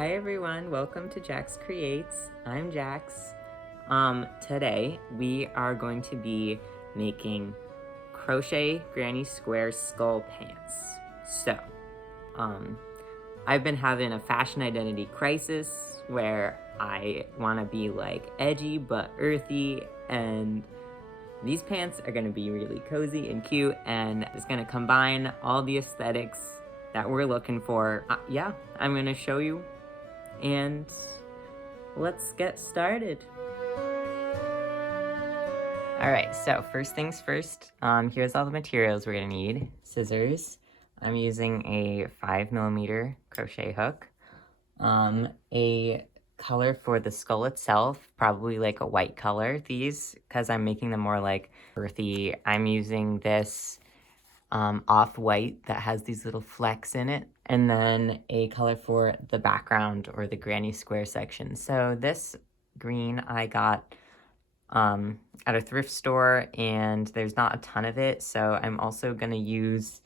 Hi everyone, welcome to Jax Creates. I'm Jax. Today we are going to be making crochet granny square skull pants. So, I've been having a fashion identity crisis where I want to be like edgy but earthy, and these pants are going to be really cozy and cute, and it's going to combine all the aesthetics that we're looking for. Yeah, I'm going to show you, and let's get started. All right, so first things first, here's all the materials we're gonna need. Scissors. I'm using a 5mm crochet hook. A color for the skull itself, probably like a white color. These, because I'm making them more like earthy, I'm using this off-white that has these little flecks in it. And then a color for the background or the granny square section. So this green I got at a thrift store, and there's not a ton of it, so I'm also gonna use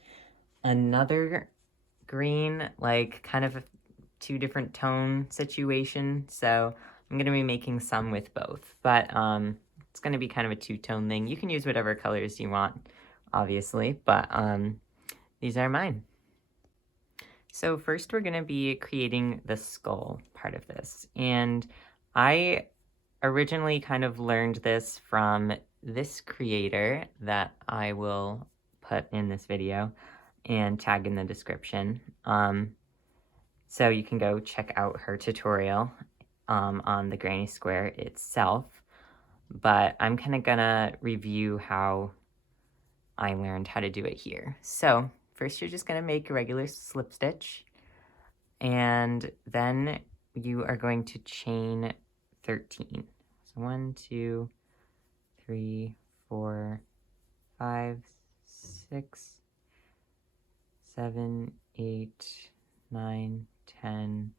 another green, like kind of a two different tone situation. So I'm gonna be making some with both, but it's gonna be kind of a two-tone thing. You can use whatever colors you want, obviously, but these are mine. So first we're gonna be creating the skull part of this, and I originally kind of learned this from this creator that I will put in this video and tag in the description. So you can go check out her tutorial on the granny square itself, but I'm kind of gonna review how I learned how to do it here. So first you're just gonna make a regular slip stitch, and then you are going to chain 13. So 1, 2, 3, 4, 5, 6, 7, 8, 9, 10,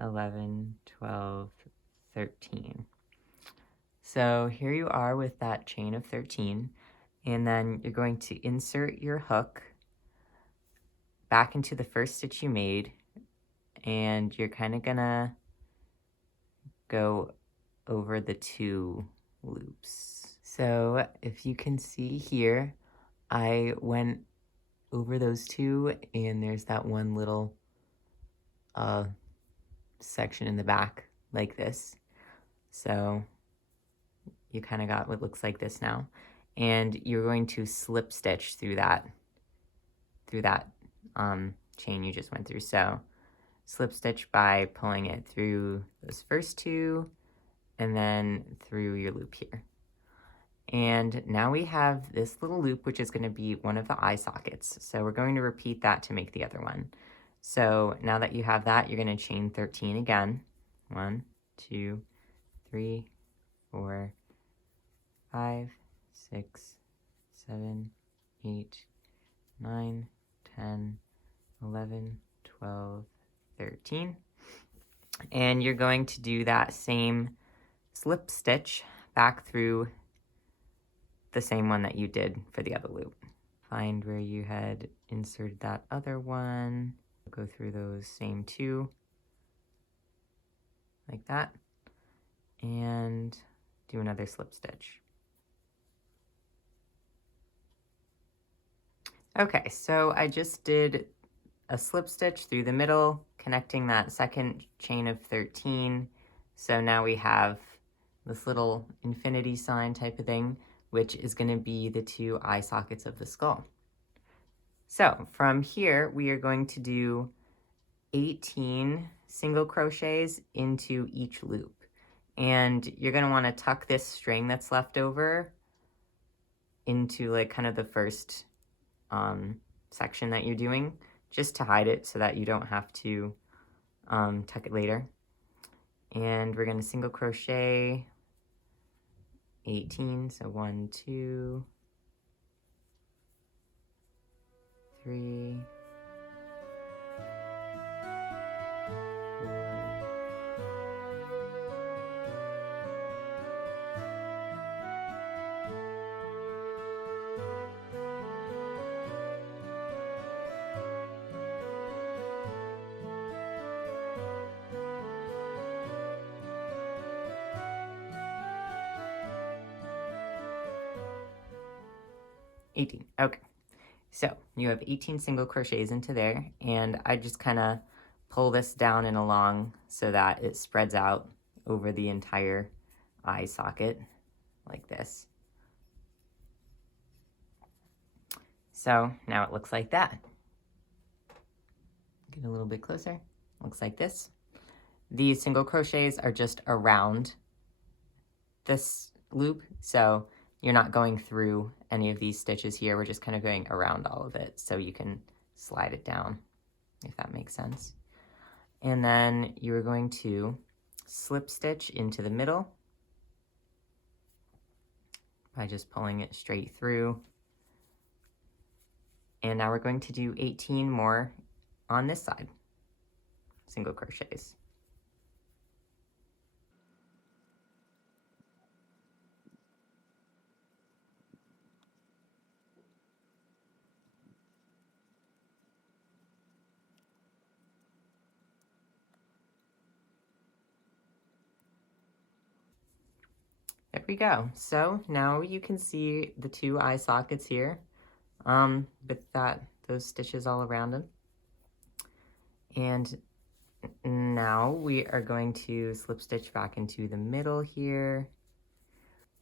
11, 12, 13. So here you are with that chain of 13, and then you're going to insert your hook back into the first stitch you made, and you're kind of gonna go over the 2 loops. So if you can see here, I went over those 2, and there's that one little section in the back like this. So you kind of got what looks like this now, and you're going to slip stitch through that chain you just went through. So slip stitch by pulling it through those first 2 and then through your loop here. And now we have this little loop, which is going to be one of the eye sockets. So we're going to repeat that to make the other one. So now that you have that, you're going to chain 13 again. 1, 2, 3, 4, 5, 6, 7, 8, 9, 10, 11, 12, 13. And you're going to do that same slip stitch back through the same one that you did for the other loop. Find where you had inserted that other one, go through those same 2 like that, and do another slip stitch. Okay, so I just did a slip stitch through the middle, connecting that second chain of 13. So now we have this little infinity sign type of thing, which is going to be the 2 eye sockets of the skull. So from here, we are going to do 18 single crochets into each loop. And you're going to want to tuck this string that's left over into like kind of the first section that you're doing, just to hide it so that you don't have to tuck it later. And we're going to single crochet 18, so 1, 2, 3, 4, 5, 18, okay. So you have 18 single crochets into there, and I just kind of pull this down and along so that it spreads out over the entire eye socket like this. So now it looks like that. Get a little bit closer. Looks like this. These single crochets are just around this loop, so you're not going through any of these stitches here. We're just kind of going around all of it so you can slide it down, if that makes sense. And then you're going to slip stitch into the middle by just pulling it straight through. And now we're going to do 18 more on this side, single crochets. There we go. So now you can see the two eye sockets here with those stitches all around them. And now we are going to slip stitch back into the middle here.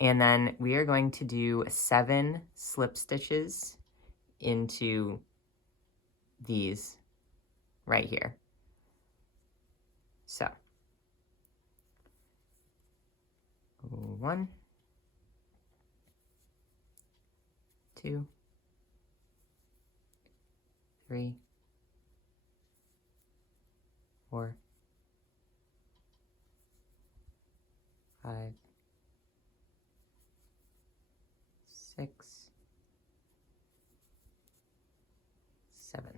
And then we are going to do 7 slip stitches into these right here. So 1, 2, 3, 4, 5, 6, 7.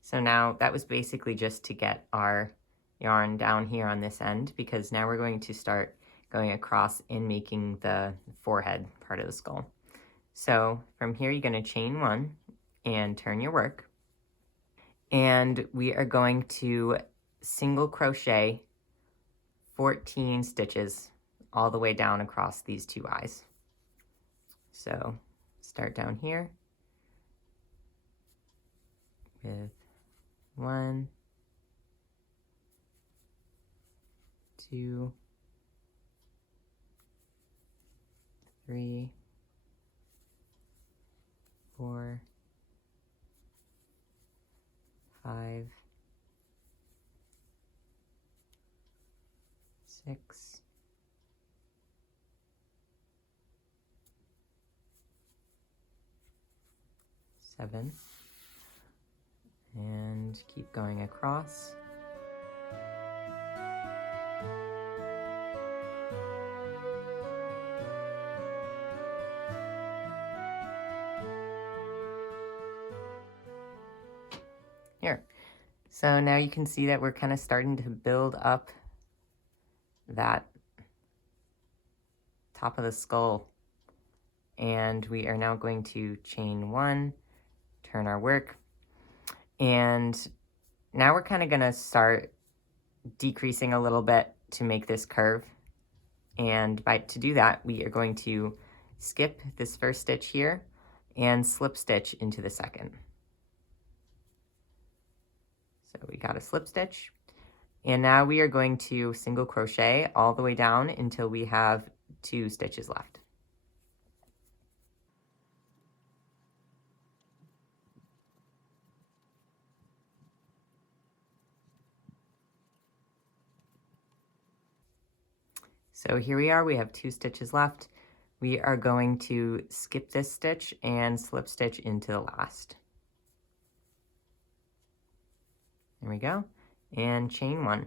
So now that was basically just to get our yarn down here on this end, because now we're going to start going across and making the forehead part of the skull. So from here, you're going to chain 1 and turn your work. And we are going to single crochet 14 stitches all the way down across these 2 eyes. So start down here with 1, 2, 3, 4, 5, 6, 7, and keep going across. Here. So now you can see that we're kind of starting to build up that top of the skull. And we are now going to chain 1, turn our work. And now we're kind of going to start decreasing a little bit to make this curve. And to do that, we are going to skip this first stitch here and slip stitch into the second. So we got a slip stitch, and now we are going to single crochet all the way down until we have 2 stitches left. So here we are, we have 2 stitches left. We are going to skip this stitch and slip stitch into the last. There we go, and chain 1.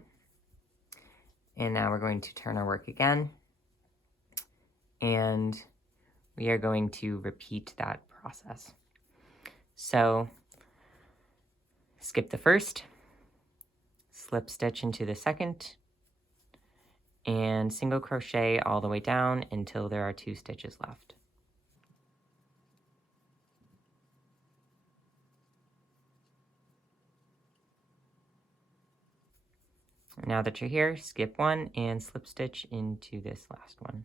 And now we're going to turn our work again, and we are going to repeat that process. So skip the first, slip stitch into the second, and single crochet all the way down until there are 2 stitches left. Now that you're here, skip 1 and slip stitch into this last one.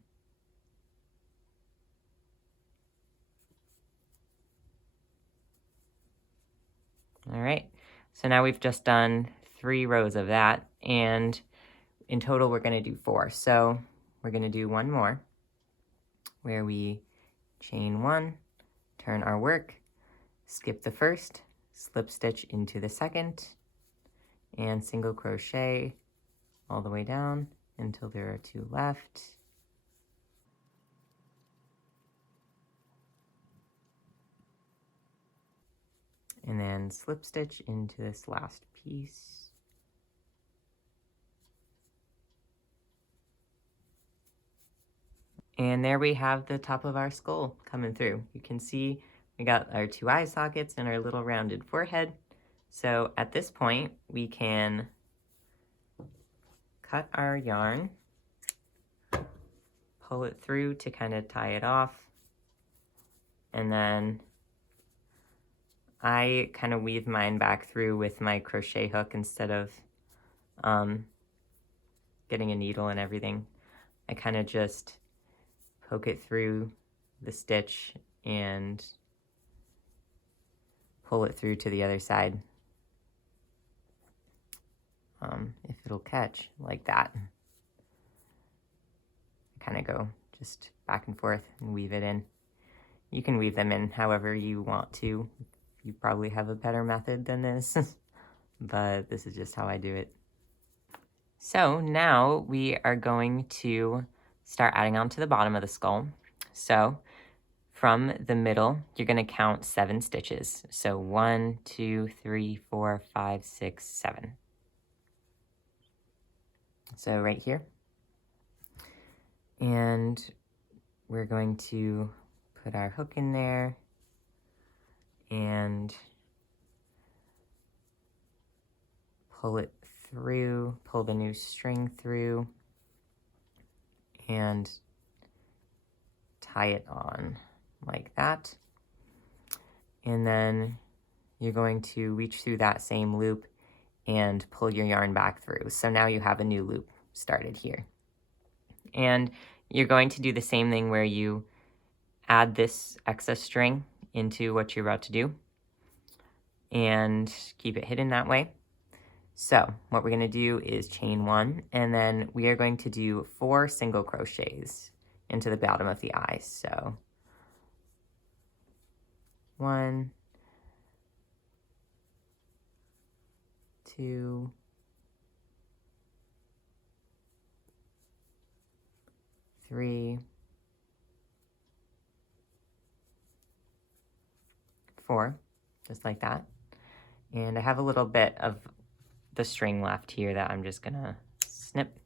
All right, so now we've just done 3 rows of that, and in total we're going to do 4. So we're going to do one more where we chain 1, turn our work, skip the first, slip stitch into the second, and single crochet all the way down until there are 2 left. And then slip stitch into this last piece. And there we have the top of our skull coming through. You can see we got our 2 eye sockets and our little rounded forehead. So at this point, we can cut our yarn, pull it through to kind of tie it off, and then I kind of weave mine back through with my crochet hook instead of getting a needle and everything. I kind of just poke it through the stitch and pull it through to the other side. If it'll catch like that. Kind of go just back and forth and weave it in. You can weave them in however you want to. You probably have a better method than this, but this is just how I do it. So now we are going to start adding on to the bottom of the skull. So from the middle, you're going to count 7 stitches. So 1, 2, 3, 4, 5, 6, 7. So right here. And we're going to put our hook in there and pull it through, pull the new string through, and tie it on like that. And then you're going to reach through that same loop and pull your yarn back through. So now you have a new loop started here. And you're going to do the same thing where you add this excess string into what you're about to do and keep it hidden that way. So what we're going to do is chain 1, and then we are going to do 4 single crochets into the bottom of the eye. So 1, 2, 3, 4, just like that. And I have a little bit of the string left here that I'm just gonna snip.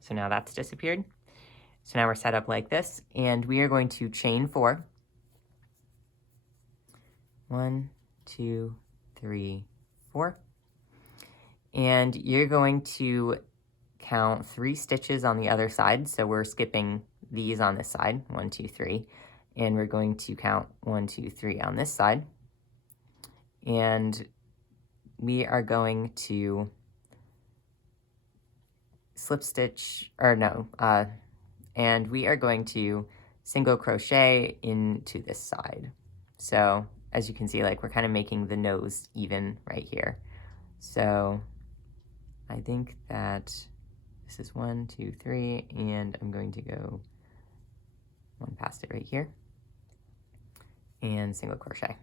So now that's disappeared. So now we're set up like this, and we are going to chain 4. 1, 2, 3, 4. And you're going to count 3 stitches on the other side. So we're skipping these on this side, 1, 2, 3. And we're going to count 1, 2, 3 on this side. And we are going to slip stitch, or no, and we are going to single crochet into this side. So as you can see, like, we're kind of making the nose even right here. So I think that this is 1, 2, 3, and I'm going to go 1 past it right here and single crochet.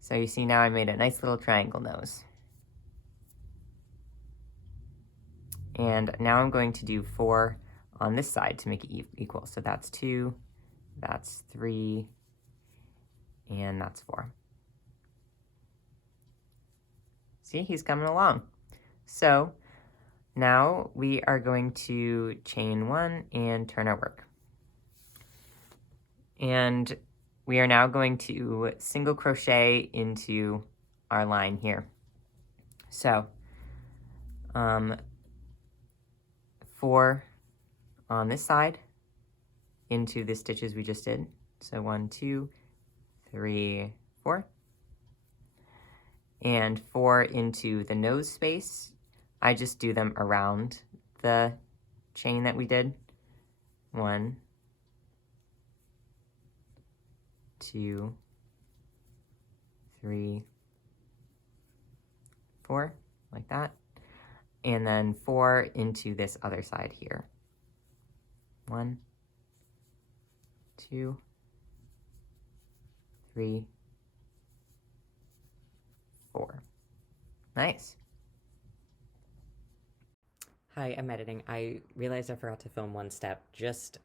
So you see now I made a nice little triangle nose. And now I'm going to do 4 on this side to make it equal. So that's 2, that's 3, and that's 4. See, he's coming along. So now we are going to chain 1 and turn our work. And we are now going to single crochet into our line here. So 4 on this side into the stitches we just did. So 1, 2, 3, 4. And 4 into the nose space. I just do them around the chain that we did. 1, 2, 3, 4, like that. And then 4 into this other side here. 1, 2, 3, 4. Nice. Hi, I'm editing. I realized I forgot to film one step. Just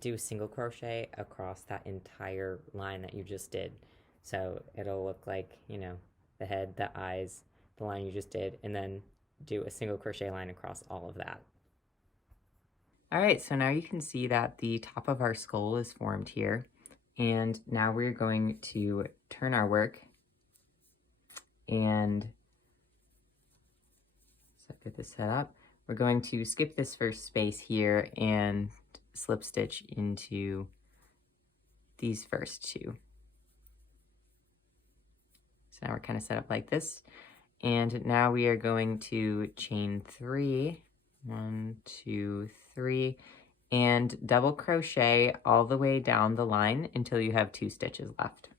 do single crochet across that entire line that you just did. So it'll look like, you know, the head, the eyes, the line you just did, and then do a single crochet line across all of that. All right, so now you can see that the top of our skull is formed here. And now we're going to turn our work and get this set up. We're going to skip this first space here and slip stitch into these first 2. So now we're kind of set up like this. And now we are going to chain 3, 1, 2, 3, and double crochet all the way down the line until you have 2 stitches left.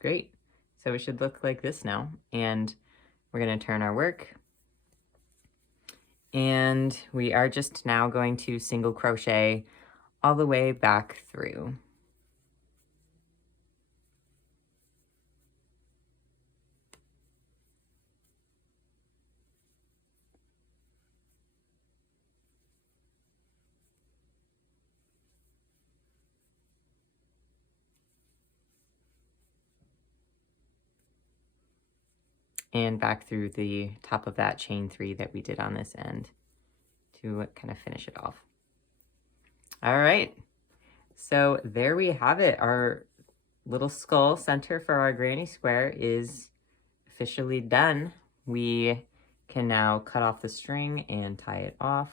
Great. So it should look like this now. And we're going to turn our work. And we are just now going to single crochet all the way back through. And back through the top of that chain 3 that we did on this end to kind of finish it off. All right, so there we have it. Our little skull center for our granny square is officially done. We can now cut off the string and tie it off.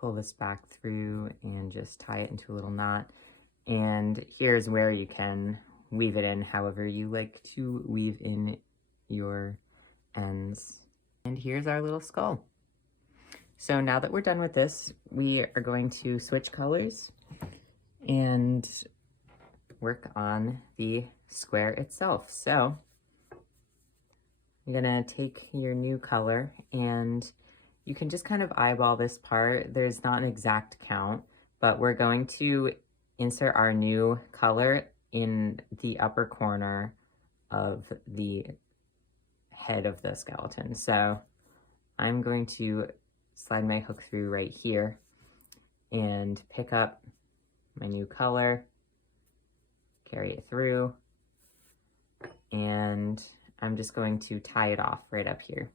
Pull this back through and just tie it into a little knot. And here's where you can weave it in however you like to weave in your ends. And here's our little skull. So now that we're done with this, we are going to switch colors and work on the square itself. So you're gonna take your new color and you can just kind of eyeball this part. There's not an exact count, but we're going to insert our new color in the upper corner of the head of the skeleton. So I'm going to slide my hook through right here and pick up my new color, carry it through, and I'm just going to tie it off right up here.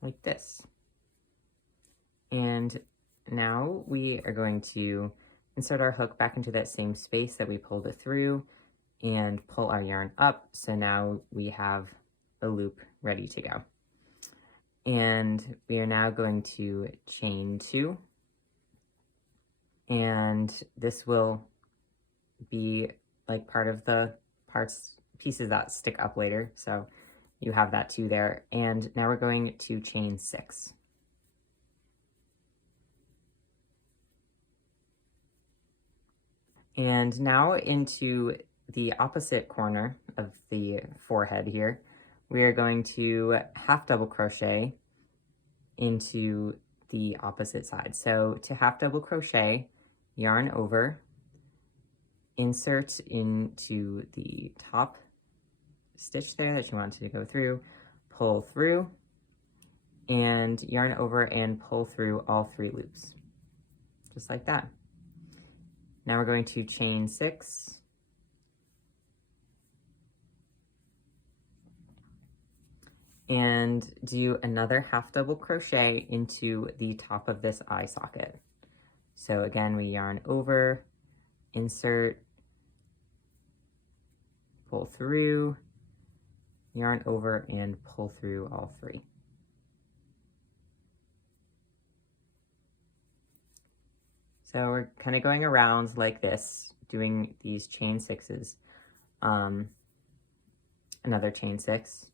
Like this. And now we are going to insert our hook back into that same space that we pulled it through and pull our yarn up. So now we have a loop ready to go. And we are now going to chain 2. And this will be like part of the pieces that stick up later. So you have that too there. And now we're going to chain 6. And now into the opposite corner of the forehead here, we are going to half double crochet into the opposite side. So to half double crochet, yarn over, insert into the top stitch there that you want to go through, pull through, and yarn over and pull through all 3 loops, just like that. Now we're going to chain 6, and do another half double crochet into the top of this eye socket. So again, we yarn over, insert, pull through, yarn over and pull through all 3. So we're kind of going around like this, doing these chain sixes. Another chain six.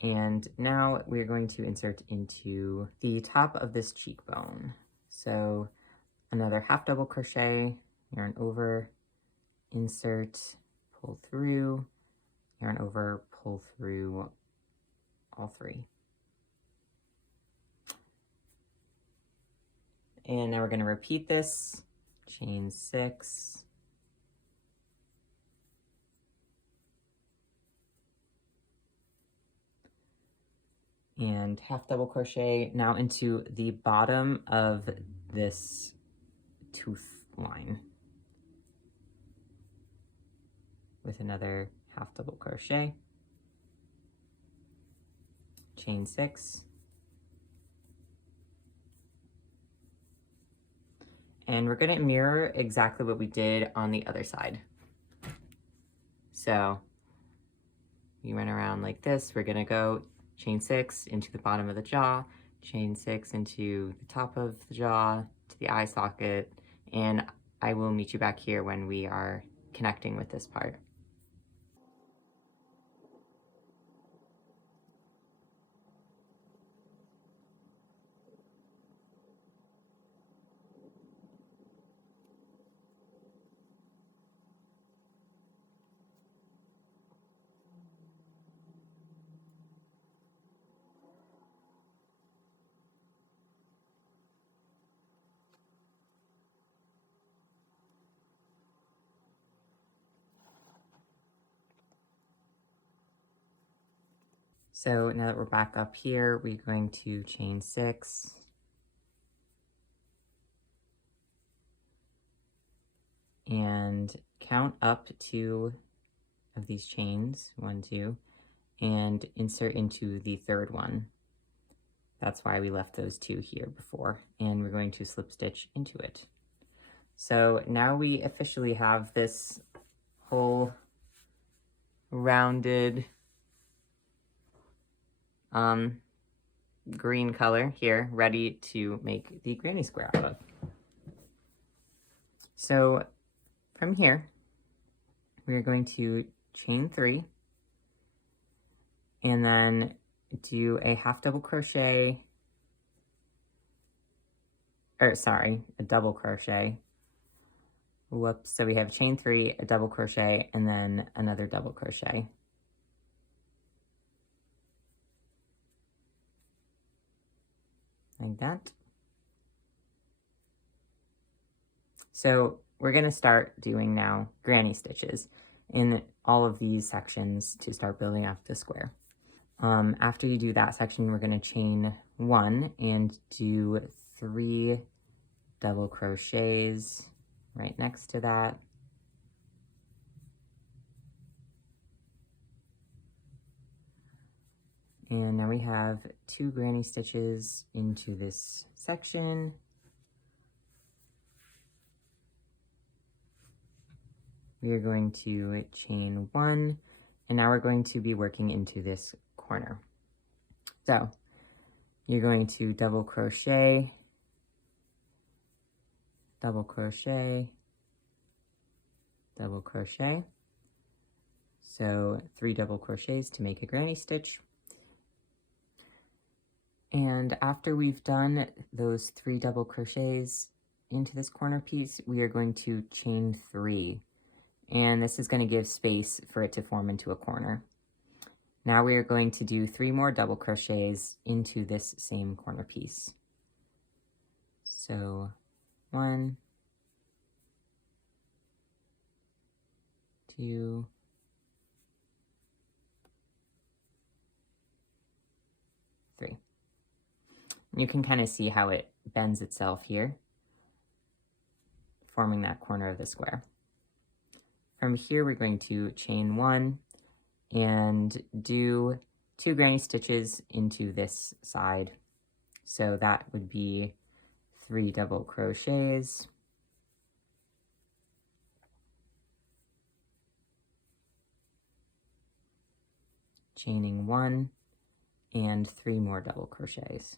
And now we're going to insert into the top of this cheekbone. So another half double crochet, yarn over, insert, pull through, yarn over, pull through all three. And now we're going to repeat this, chain six, and half double crochet now into the bottom of this tooth line with another half double crochet, chain six, and we're going to mirror exactly what we did on the other side. So you run around like this. We're going to go chain six into the bottom of the jaw, chain six into the top of the jaw, to the eye socket, and I will meet you back here when we are connecting with this part. So now that we're back up here, we're going to chain six, and count up 2 of these chains, 1, 2, and insert into the third one. That's why we left those 2 here before, and we're going to slip stitch into it. So now we officially have this whole rounded green color here, ready to make the granny square out of. So from here, we're going to chain 3, and then do a half double crochet, or sorry, a double crochet. Whoops, so we have chain 3, a double crochet, and then another double crochet. Like that. So we're going to start doing now granny stitches in all of these sections to start building up the square. After you do that section, we're going to chain 1 and do 3 double crochets right next to that. And now we have 2 granny stitches into this section. We are going to chain 1, and now we're going to be working into this corner. So you're going to double crochet, double crochet, double crochet. So 3 double crochets to make a granny stitch. And after we've done those 3 double crochets into this corner piece, we are going to chain 3. And this is going to give space for it to form into a corner. Now we are going to do 3 more double crochets into this same corner piece. So 1, 2, 3. You can kind of see how it bends itself here, forming that corner of the square. From here, we're going to chain 1 and do 2 granny stitches into this side. So that would be 3 double crochets. Chaining 1 and 3 more double crochets.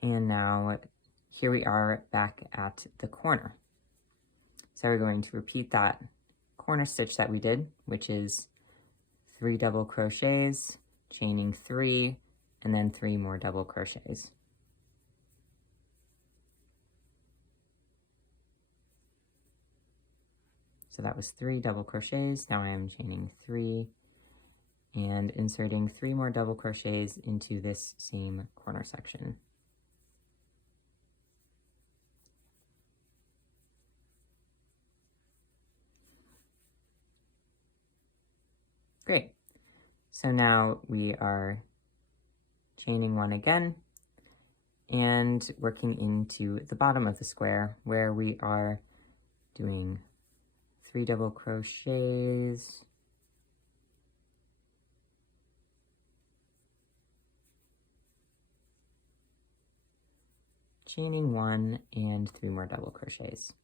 And now here we are back at the corner. So we're going to repeat that corner stitch that we did, which is 3 double crochets, chaining 3, and then 3 more double crochets. So that was 3 double crochets. Now I am chaining 3 and inserting 3 more double crochets into this same corner section. Great. So now we are chaining 1 again and working into the bottom of the square where we are doing 3 double crochets, chaining 1 and 3 more double crochets.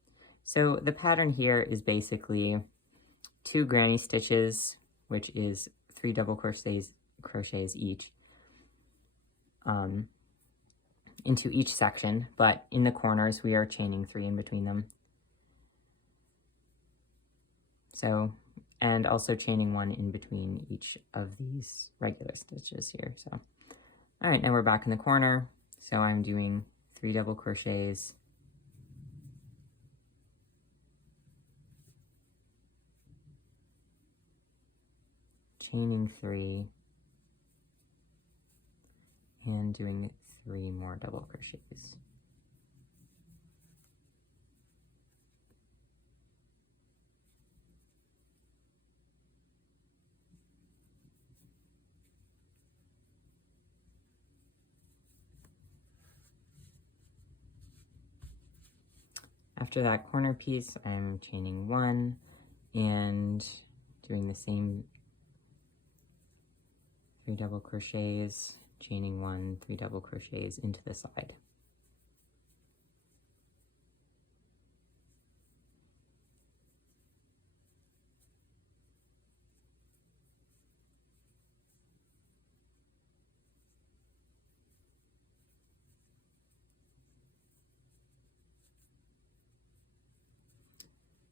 So the pattern here is basically 2 granny stitches, which is 3 double crochets each, into each section, but in the corners we are chaining 3 in between them. So, and also chaining 1 in between each of these regular stitches here. So, all right, now we're back in the corner. So I'm doing 3 double crochets, chaining 3, and doing 3 more double crochets. After that corner piece, I'm chaining 1 and doing the same 3 double crochets, chaining 1, 3 double crochets into the side.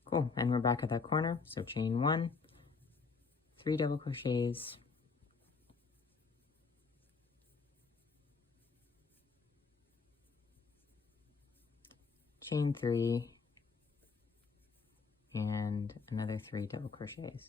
Cool, and we're back at that corner, so chain 1, 3 double crochets, chain 3, and another 3 double crochets.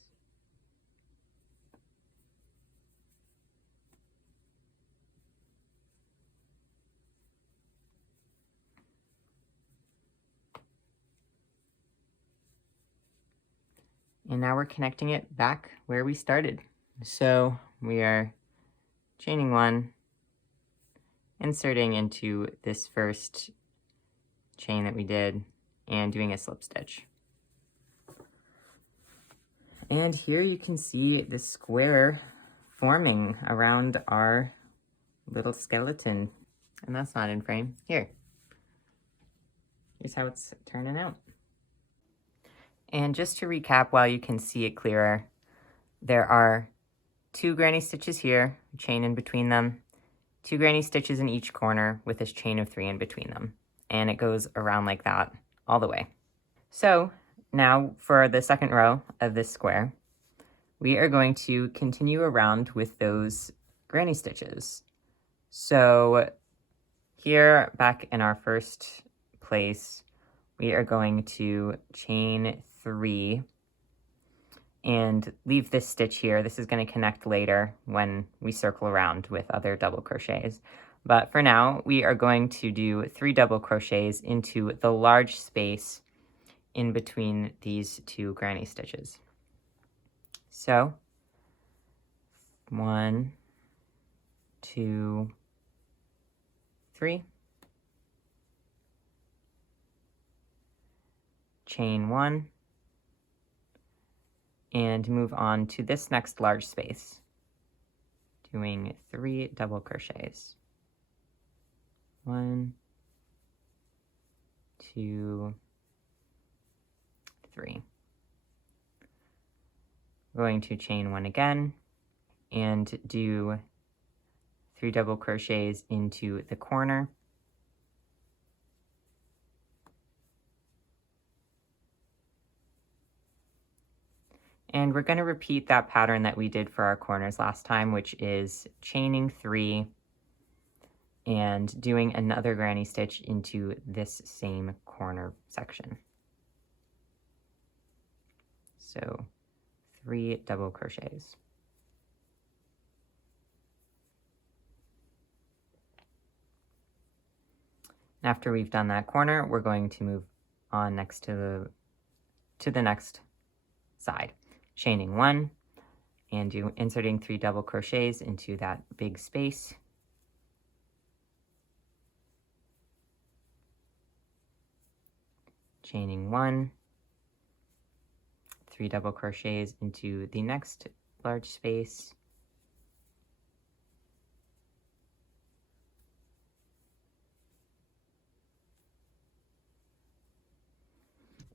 And now we're connecting it back where we started. So we are chaining 1, inserting into this first chain that we did, and doing a slip stitch. And here you can see the square forming around our little skeleton. And that's not in frame. Here's how it's turning out. And just to recap, while you can see it clearer, there are 2 granny stitches here, chain in between them, 2 granny stitches in each corner with this chain of 3 in between them. And it goes around like that all the way. So now for the second row of this square, we are going to continue around with those granny stitches. So here, back in our first place, we are going to chain 3 and leave this stitch here. This is going to connect later when we circle around with other double crochets. But for now, we are going to do 3 double crochets into the large space in between these 2 granny stitches. So 1, 2, 3. Chain 1, and move on to this next large space, doing 3 double crochets. 1, 2, 3. We're going to chain 1 again and do 3 double crochets into the corner. And we're going to repeat that pattern that we did for our corners last time, which is chaining 3 and doing another granny stitch into this same corner section. So 3 double crochets. After we've done that corner, we're going to move on next to the next side, chaining 1 and inserting 3 double crochets into that big space. Chaining 1, 3 double crochets into the next large space.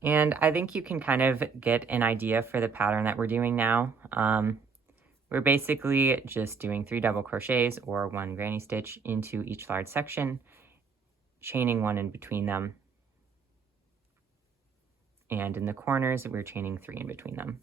And I think you can kind of get an idea for the pattern that we're doing now. We're basically just doing 3 double crochets or 1 granny stitch into each large section, chaining 1 in between them. And in the corners, we're chaining 3 in between them.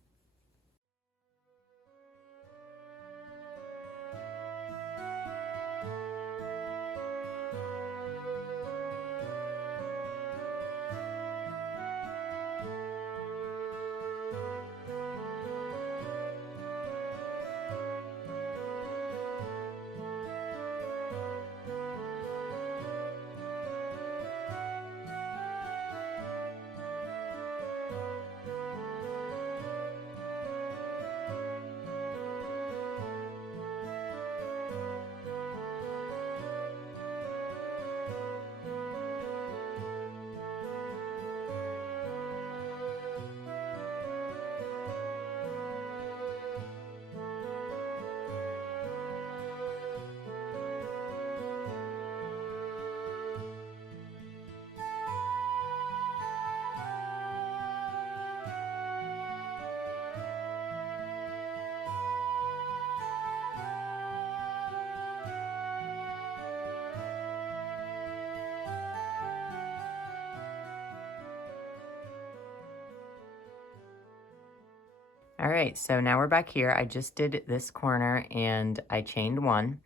All right, so now we're back here. I just did this corner and I chained 1,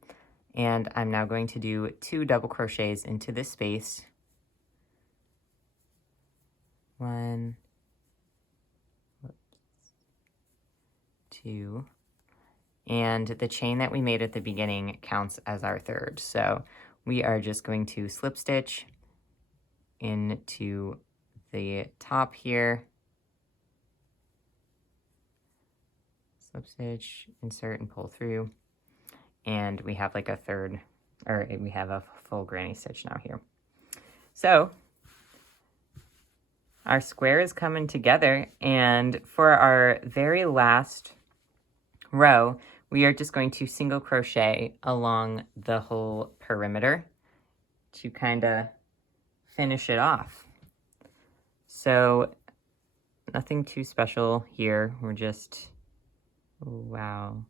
and I'm now going to do 2 double crochets into this space. 1, 2, and the chain that we made at the beginning counts as our third. So we are just going to slip stitch into the top here, slip stitch, insert and pull through, and we have like a third, or we have a full granny stitch now here. So our square is coming together, and for our very last row, we are just going to single crochet along the whole perimeter to kind of finish it off. So nothing too special here. We're just, wow.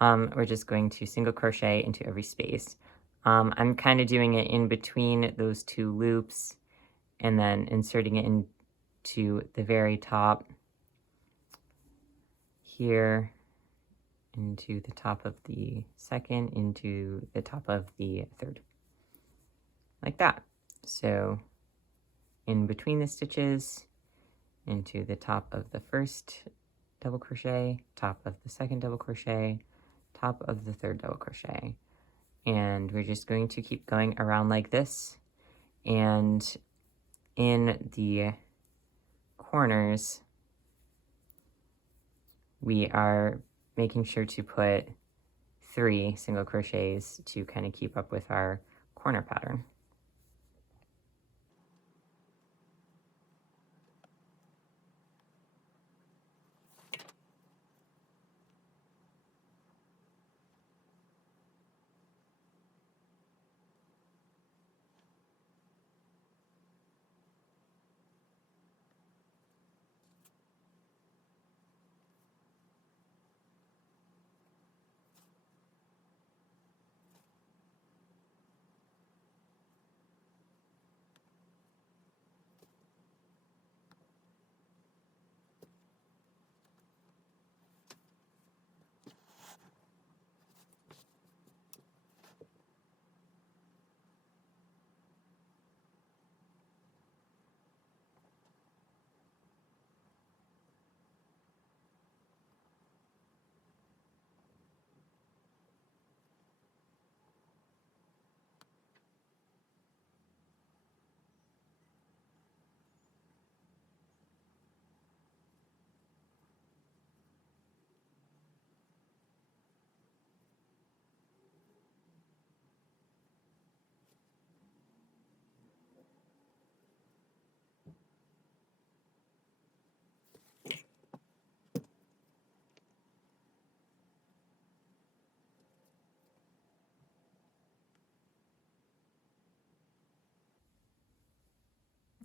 We're just going to single crochet into every space. I'm kind of doing it in between those 2 loops and then inserting it into the very top here, into the top of the second, into the top of the third, like that. So in between the stitches, into the top of the first double crochet, top of the second double crochet, top of the third double crochet. And we're just going to keep going around like this. And in the corners, we are making sure to put 3 single crochets to kind of keep up with our corner pattern.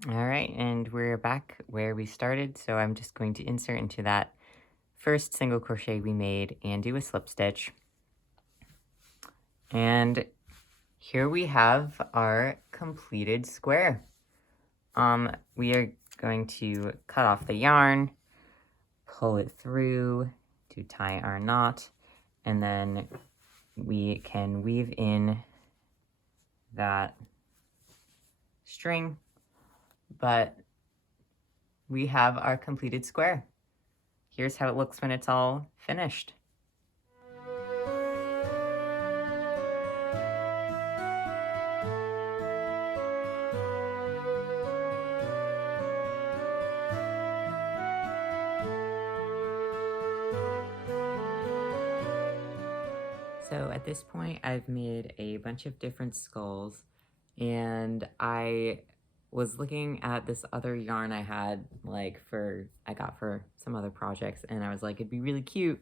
All right, and we're back where we started, so I'm just going to insert into that first single crochet we made and do a slip stitch. And here we have our completed square. We are going to cut off the yarn, pull it through to tie our knot, and then we can weave in that string, but we have our completed square. Here's how it looks when it's all finished. So at this point, I've made a bunch of different skulls, and I was looking at this other yarn I had I got for some other projects, and I was like, it'd be really cute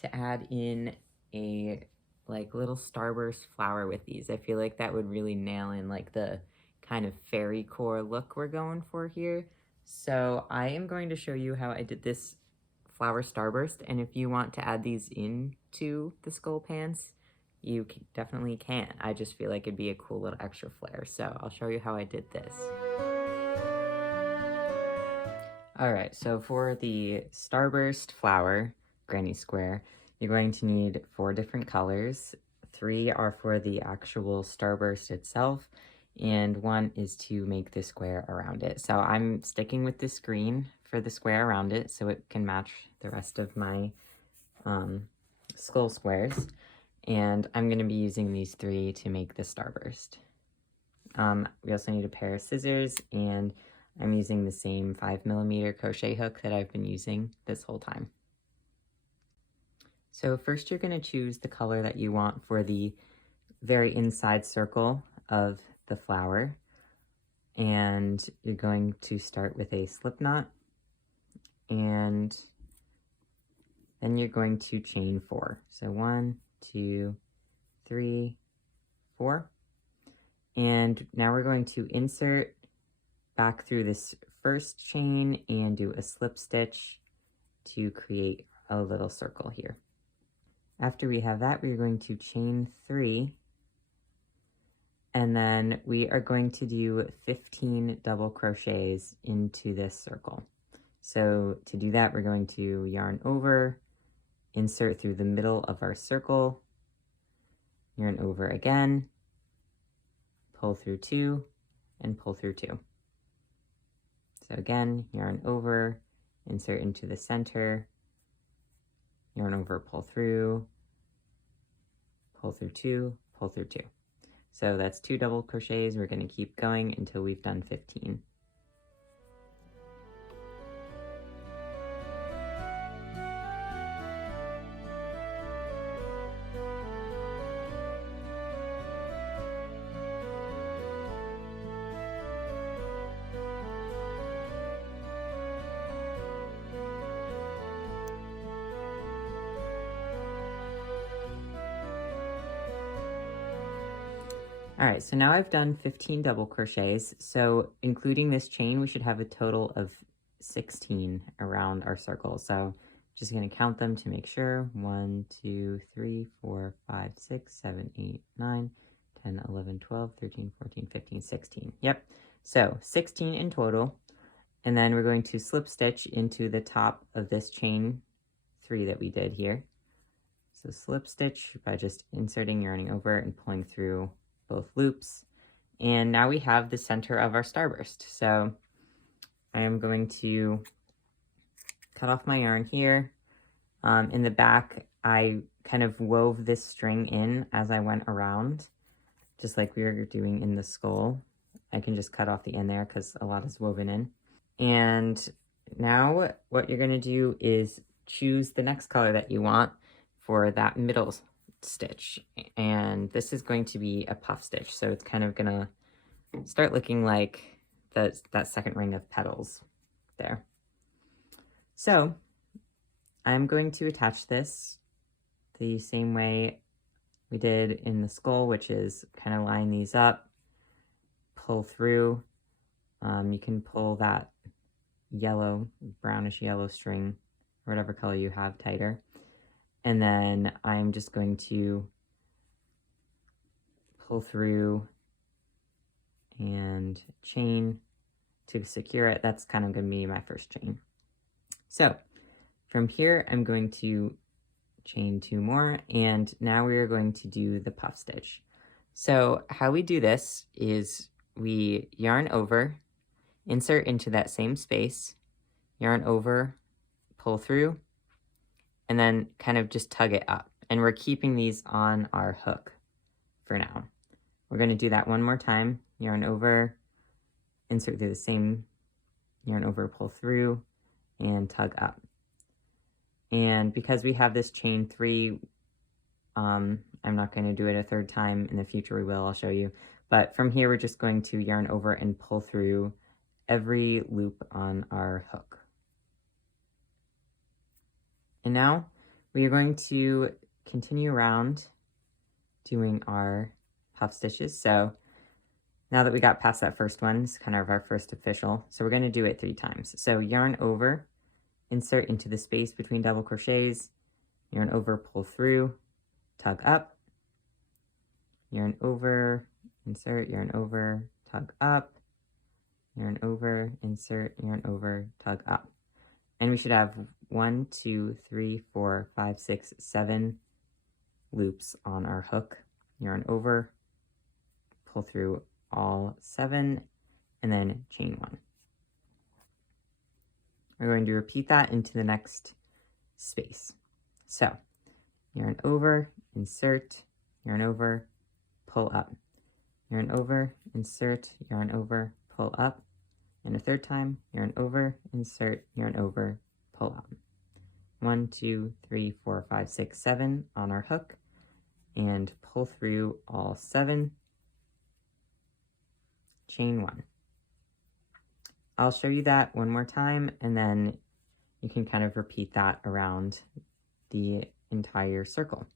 to add in a little starburst flower with these. I feel like that would really nail in like the kind of fairy core look we're going for here. So I am going to show you how I did this flower starburst, and if you want to add these into the skull pants, you definitely can. I just feel like it'd be a cool little extra flair, so I'll show you how I did this. Alright, so for the starburst flower granny square, you're going to need 4 different colors. 3 are for the actual starburst itself, and 1 is to make the square around it. So I'm sticking with this green for the square around it so it can match the rest of my skull squares. And I'm going to be using these 3 to make the starburst. We also need a pair of scissors, and I'm using the same 5mm crochet hook that I've been using this whole time. So first you're going to choose the color that you want for the very inside circle of the flower, and you're going to start with a slip knot, and then you're going to chain 4. So 1, 2, 3, 4. And now we're going to insert back through this first chain and do a slip stitch to create a little circle here. After we have that, we're going to chain 3, and then we are going to do 15 double crochets into this circle. So to do that, we're going to yarn over, insert through the middle of our circle, yarn over again, pull through 2, and pull through 2. So again, yarn over, insert into the center, yarn over, pull through 2, pull through 2. So that's 2 double crochets. We're going to keep going until we've done 15. All right, so now I've done 15 double crochets. So including this chain, we should have a total of 16 around our circle. So just going to count them to make sure. 1, 2, 3, 4, 5, 6, 7, 8, 9, 10, 11, 12, 13, 14, 15, 16. Yep. So 16 in total. And then we're going to slip stitch into the top of this chain 3 that we did here. So slip stitch by just inserting, yarning over, and pulling through both loops. And now we have the center of our starburst. So I am going to cut off my yarn here. In the back, I kind of wove this string in as I went around, just like we were doing in the skull. I can just cut off the end there because a lot is woven in. And now what you're going to do is choose the next color that you want for that middle stitch, and this is going to be a puff stitch, so it's kind of gonna start looking like that second ring of petals there. So I'm going to attach this the same way we did in the skull, which is kind of line these up, pull through, You can pull that yellow, brownish yellow string, or whatever color you have, tighter. And then I'm just going to pull through and chain to secure it. That's kind of going to be my first chain. So from here, I'm going to chain 2 more, and now we are going to do the puff stitch. So how we do this is we yarn over, insert into that same space, yarn over, pull through, and then kind of just tug it up. And we're keeping these on our hook for now. We're going to do that one more time. Yarn over, insert through the same, yarn over, pull through, and tug up. And because we have this chain 3, I'm not going to do it a third time. In the future we will, I'll show you. But from here we're just going to yarn over and pull through every loop on our hook. And now we are going to continue around doing our puff stitches. So now that we got past that first one, it's kind of our first official. So we're going to do it 3 times. So yarn over, insert into the space between double crochets, yarn over, pull through, tug up, yarn over, insert, yarn over, tug up, yarn over, insert, yarn over, tug up. And we should have 1, 2, 3, 4, 5, 6, 7 loops on our hook. Yarn over, pull through all 7, and then chain 1. We're going to repeat that into the next space. So yarn over, insert, yarn over, pull up, yarn over, insert, yarn over, pull up, and a third time, yarn over, insert, yarn over, pull up. 1, 2, 3, 4, 5, 6, 7 on our hook, and pull through all 7, chain 1. I'll show you that one more time, and then you can kind of repeat that around the entire circle.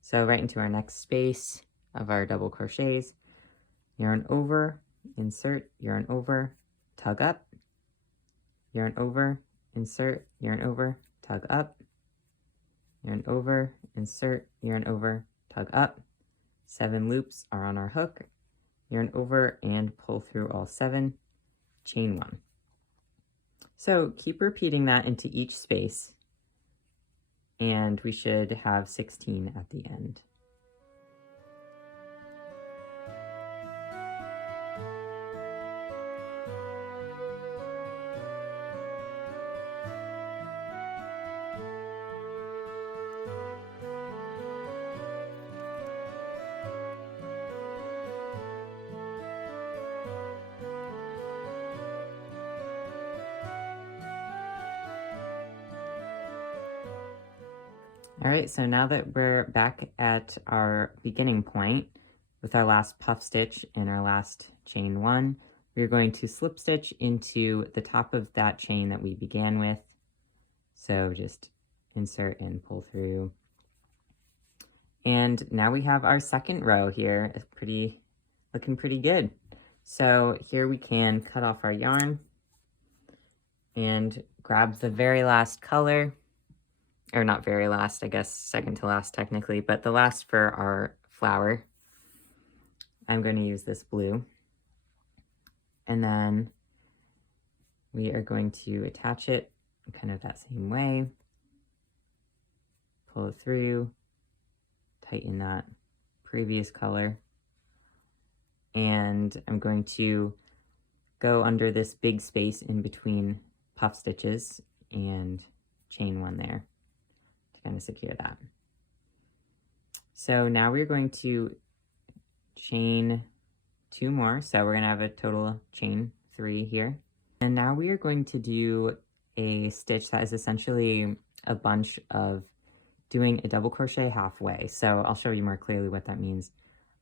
So right into our next space of our double crochets, yarn over, insert, yarn over, tug up, yarn over, insert, yarn over, tug up, yarn over, insert, yarn over, tug up. 7 loops are on our hook, yarn over and pull through all 7, chain 1. So keep repeating that into each space, and we should have 16 at the end. All right, so now that we're back at our beginning point with our last puff stitch and our last chain 1, we're going to slip stitch into the top of that chain that we began with. So just insert and pull through. And now we have our second row here. It's looking pretty good. So here we can cut off our yarn and grab the very last color. Or not very last, I guess second to last technically, but the last for our flower. I'm going to use this blue. And then we are going to attach it kind of that same way. Pull it through, tighten that previous color. And I'm going to go under this big space in between puff stitches and chain 1 there. Kind of secure that. So now we're going to chain 2 more. So we're going to have a total chain 3 here. And now we are going to do a stitch that is essentially a bunch of doing a double crochet halfway. So I'll show you more clearly what that means.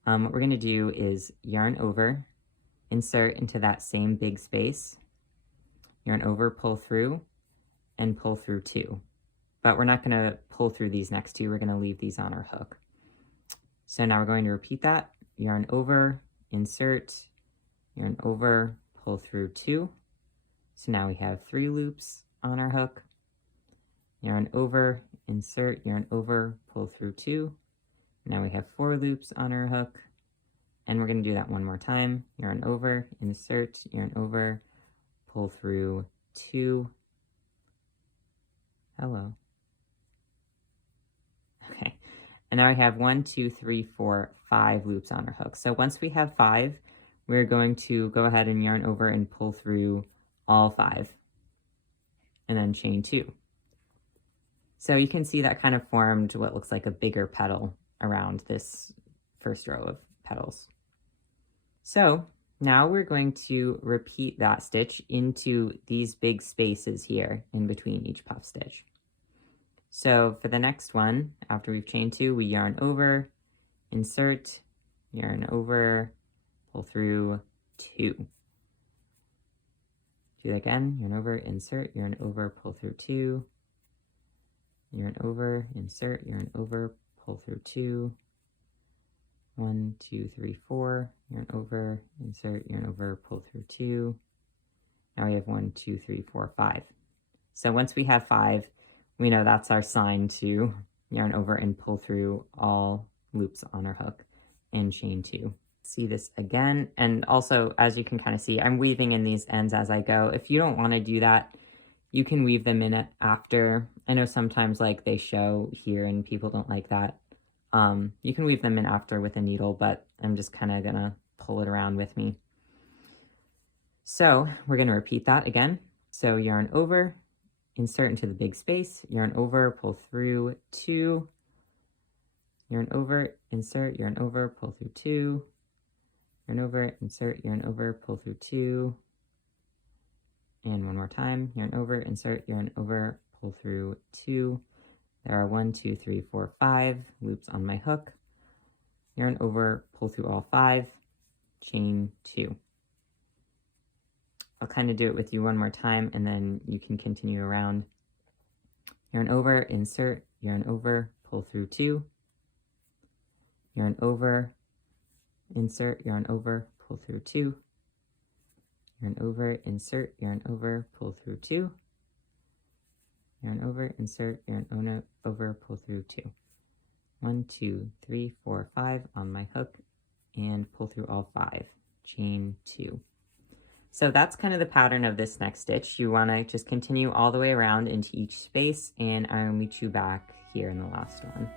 What we're going to do is yarn over, insert into that same big space, yarn over, pull through, and pull through 2. But we're not going to pull through these next 2. We're going to leave these on our hook. So now we're going to repeat that. Yarn over, insert, yarn over, pull through 2. So now we have 3 loops on our hook. Yarn over, insert, yarn over, pull through 2. Now we have 4 loops on our hook. And we're going to do that one more time. Yarn over, insert, yarn over, pull through 2. Hello. Okay. And now I have 1, 2, 3, 4, 5 loops on our hook. So once we have 5, we're going to go ahead and yarn over and pull through all 5. And then chain 2. So you can see that kind of formed what looks like a bigger petal around this first row of petals. So now we're going to repeat that stitch into these big spaces here in between each puff stitch. So for the next one, after we've chained 2, we yarn over, insert, yarn over, pull through 2. Do that again, yarn over, insert, yarn over, pull through 2. Yarn over, insert, yarn over, pull through 2. 1, 2, 3, 4, yarn over, insert, yarn over, pull through 2. Now we have 1, 2, 3, 4, 5. So once we have 5, we know that's our sign to yarn over and pull through all loops on our hook and chain 2. See this again, and also as you can kind of see, I'm weaving in these ends as I go. If you don't want to do that, you can weave them in after. I know sometimes like they show here and people don't like that. You can weave them in after with a needle, but I'm just kind of gonna pull it around with me. So we're gonna repeat that again. So yarn over, insert into the big space, yarn over, pull through 2, yarn over, insert, yarn over, pull through 2, yarn over, insert, yarn over, pull through 2, and one more time, yarn over, insert, yarn over, pull through 2. There are 1, 2, 3, 4, 5 loops on my hook. Yarn over, pull through all 5, chain 2. I'll kind of do it with you one more time and then you can continue around. Yarn over, insert, yarn over, pull through 2. Yarn over, insert, yarn over, pull through 2. Yarn over, insert, yarn over, pull through 2. Yarn over, insert, yarn over, pull through 2. 1, 2, 3, 4, 5 on my hook and pull through all 5, chain 2. So that's kind of the pattern of this next stitch. You want to just continue all the way around into each space, and I'll meet you back here in the last one.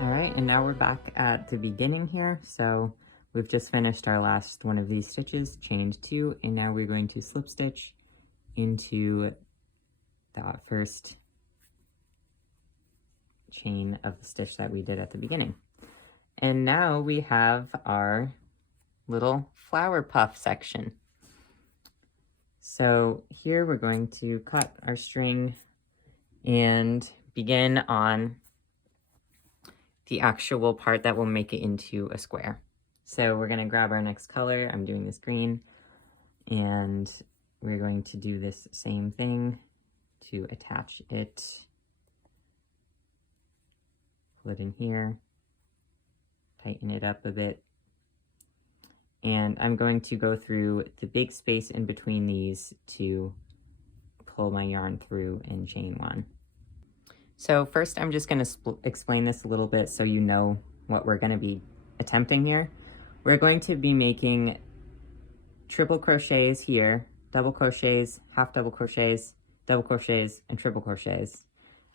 All right, and now we're back at the beginning here. So we've just finished our last one of these stitches, chained 2, and now we're going to slip stitch into that first chain of the stitch that we did at the beginning. And now we have our little flower puff section. So here we're going to cut our string and begin on the actual part that will make it into a square. So we're going to grab our next color. I'm doing this green, and we're going to do this same thing to attach it. Pull it in here, tighten it up a bit, and I'm going to go through the big space in between these to pull my yarn through and chain 1. So first I'm just going to explain this a little bit so you know what we're going to be attempting here. We're going to be making triple crochets here, double crochets, half double crochets, double crochets, and triple crochets.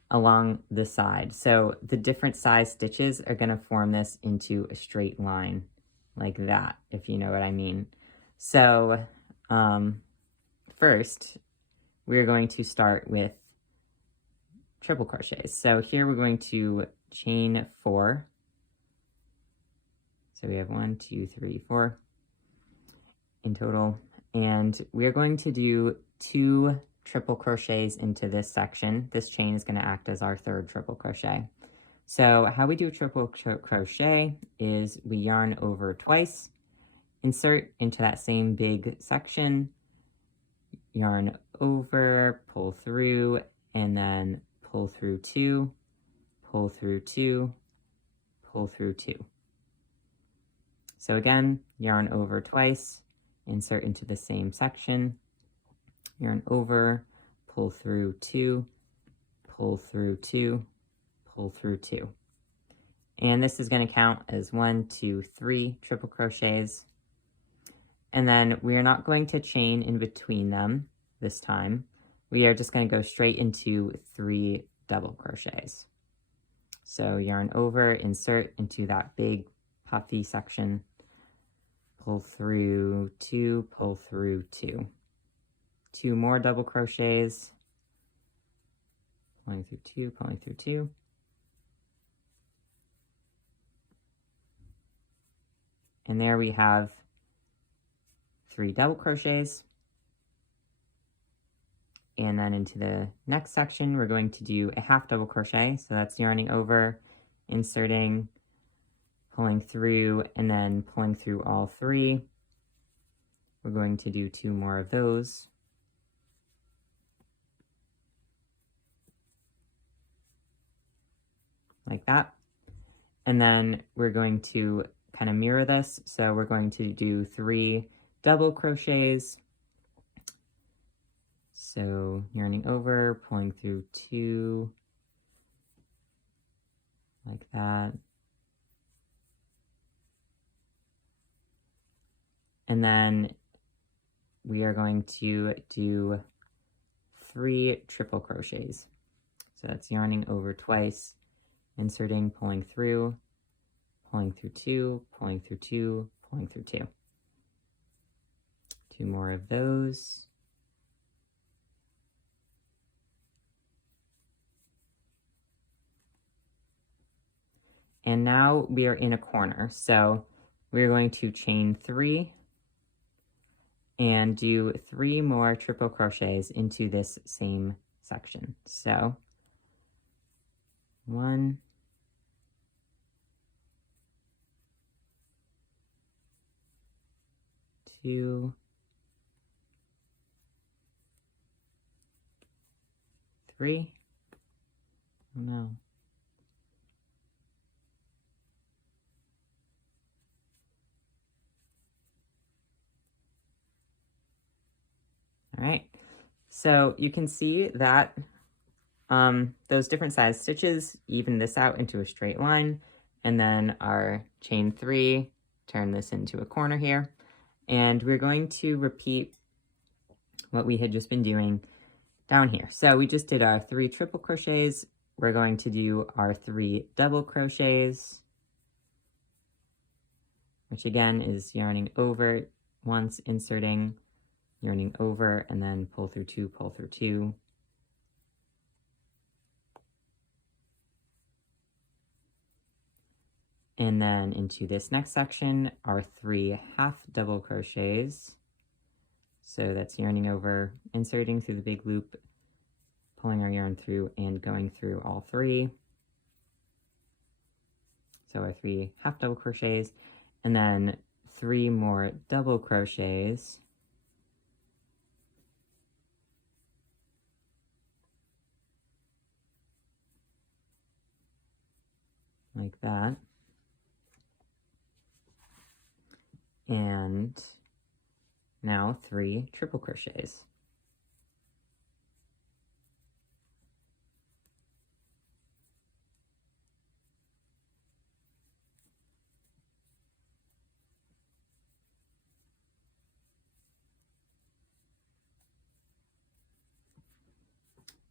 along the side. So the different size stitches are going to form this into a straight line like that, if you know what I mean. So first, we're going to start with triple crochets. So here we're going to chain 4. So we have 1, 2, 3, 4 in total. And we're going to do 2 triple crochets into this section. This chain is going to act as our 3rd triple crochet. So how we do triple crochet is we yarn over twice, insert into that same big section, yarn over, pull through, and then pull through 2, pull through 2, pull through 2. So again, yarn over twice, insert into the same section, yarn over, pull through 2, pull through 2, pull through 2. And this is going to count as 1, 2, 3 triple crochets. And then we are not going to chain in between them this time. We are just going to go straight into 3 double crochets. So yarn over, insert into that big puffy section, pull through 2, pull through 2. 2 more double crochets, pulling through 2, pulling through 2. And there we have 3 double crochets. And then into the next section, we're going to do a half double crochet. So that's yarning over, inserting, pulling through, and then pulling through all 3. We're going to do 2 more of those. Like that. And then we're going to kind of mirror this. So we're going to do 3 double crochets. So yarning over, pulling through 2, like that. And then we are going to do 3 triple crochets. So that's yarning over twice, inserting, pulling through 2, pulling through 2, pulling through 2. 2 more of those. And now we are in a corner. So we're going to chain 3 and do 3 more triple crochets into this same section. So 1, 2, 3. Oh no. All right, so you can see that those different size stitches even this out into a straight line, and then our chain 3, turn this into a corner here, and we're going to repeat what we had just been doing down here. So we just did our 3 triple crochets. We're going to do our 3 double crochets, which again is yarning over once, inserting, yarning over, and then pull through 2, pull through 2. And then into this next section, our 3 half double crochets. So that's yarning over, inserting through the big loop, pulling our yarn through, and going through all 3. So our 3 half double crochets, and then 3 more double crochets. Like that. And now 3 triple crochets.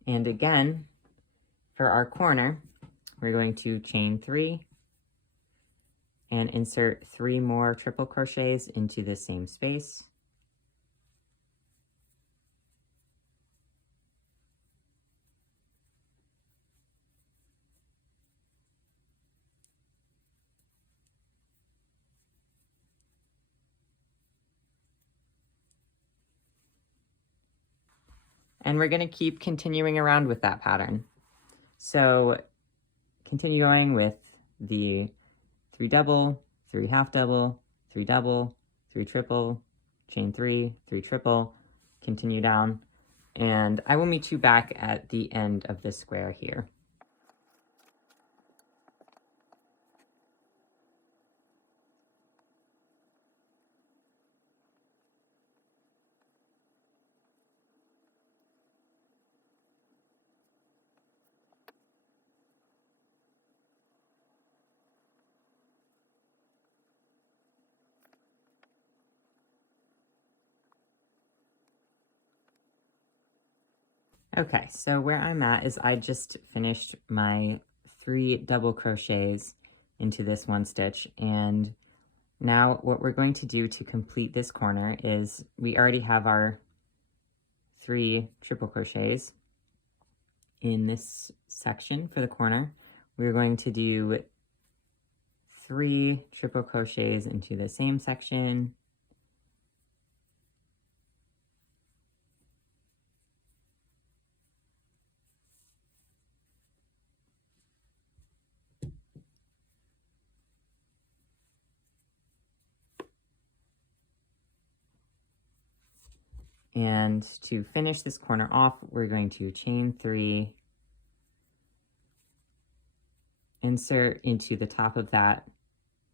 And again, for our corner, we're going to chain 3 and insert 3 more triple crochets into the same space. And we're going to keep continuing around with that pattern. So continue going with the 3 double, 3 half double, 3 double, 3 triple, chain 3, 3 triple, continue down, and I will meet you back at the end of this square here. Okay, so where I'm at is I just finished my 3 double crochets into this one stitch, and now what we're going to do to complete this corner is we already have our 3 triple crochets in this section for the corner. We're going to do 3 triple crochets into the same section, and to finish this corner off, we're going to chain 3, insert into the top of that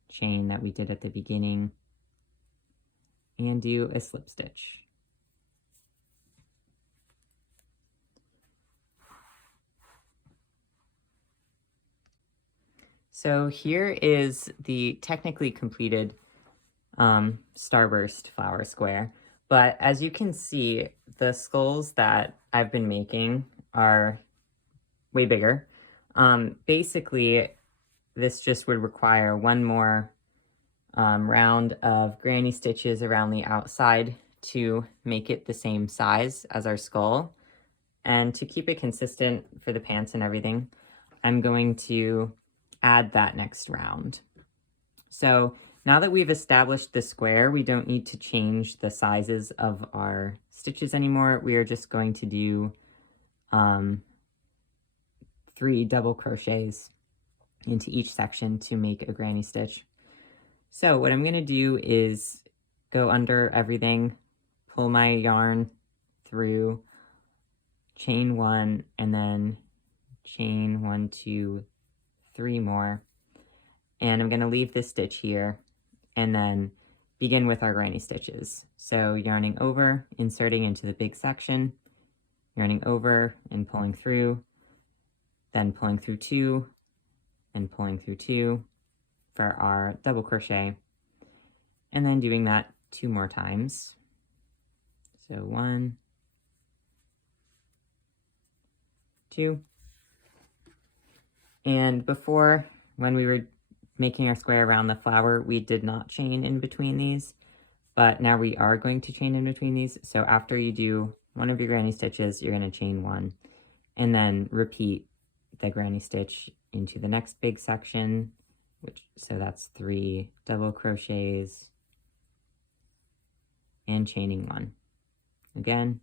chain that we did at the beginning, and do a slip stitch. So here is the technically completed Starburst flower square. But as you can see, the skulls that I've been making are way bigger. Basically, this just would require one more round of granny stitches around the outside to make it the same size as our skull. And to keep it consistent for the pants and everything, I'm going to add that next round. So now that we've established the square, we don't need to change the sizes of our stitches anymore. We are just going to do 3 double crochets into each section to make a granny stitch. So what I'm going to do is go under everything, pull my yarn through, chain 1, and then chain 1, 2, 3 more. And I'm going to leave this stitch here and then begin with our granny stitches. So yarning over, inserting into the big section, yarning over and pulling through, then pulling through 2 and pulling through 2 for our double crochet, and then doing that 2 more times. So 1, 2. And before, when we were making our square around the flower, we did not chain in between these, but now we are going to chain in between these. So after you do one of your granny stitches, you're going to chain 1, and then repeat the granny stitch into the next big section, so that's 3 double crochets and chaining 1. Again,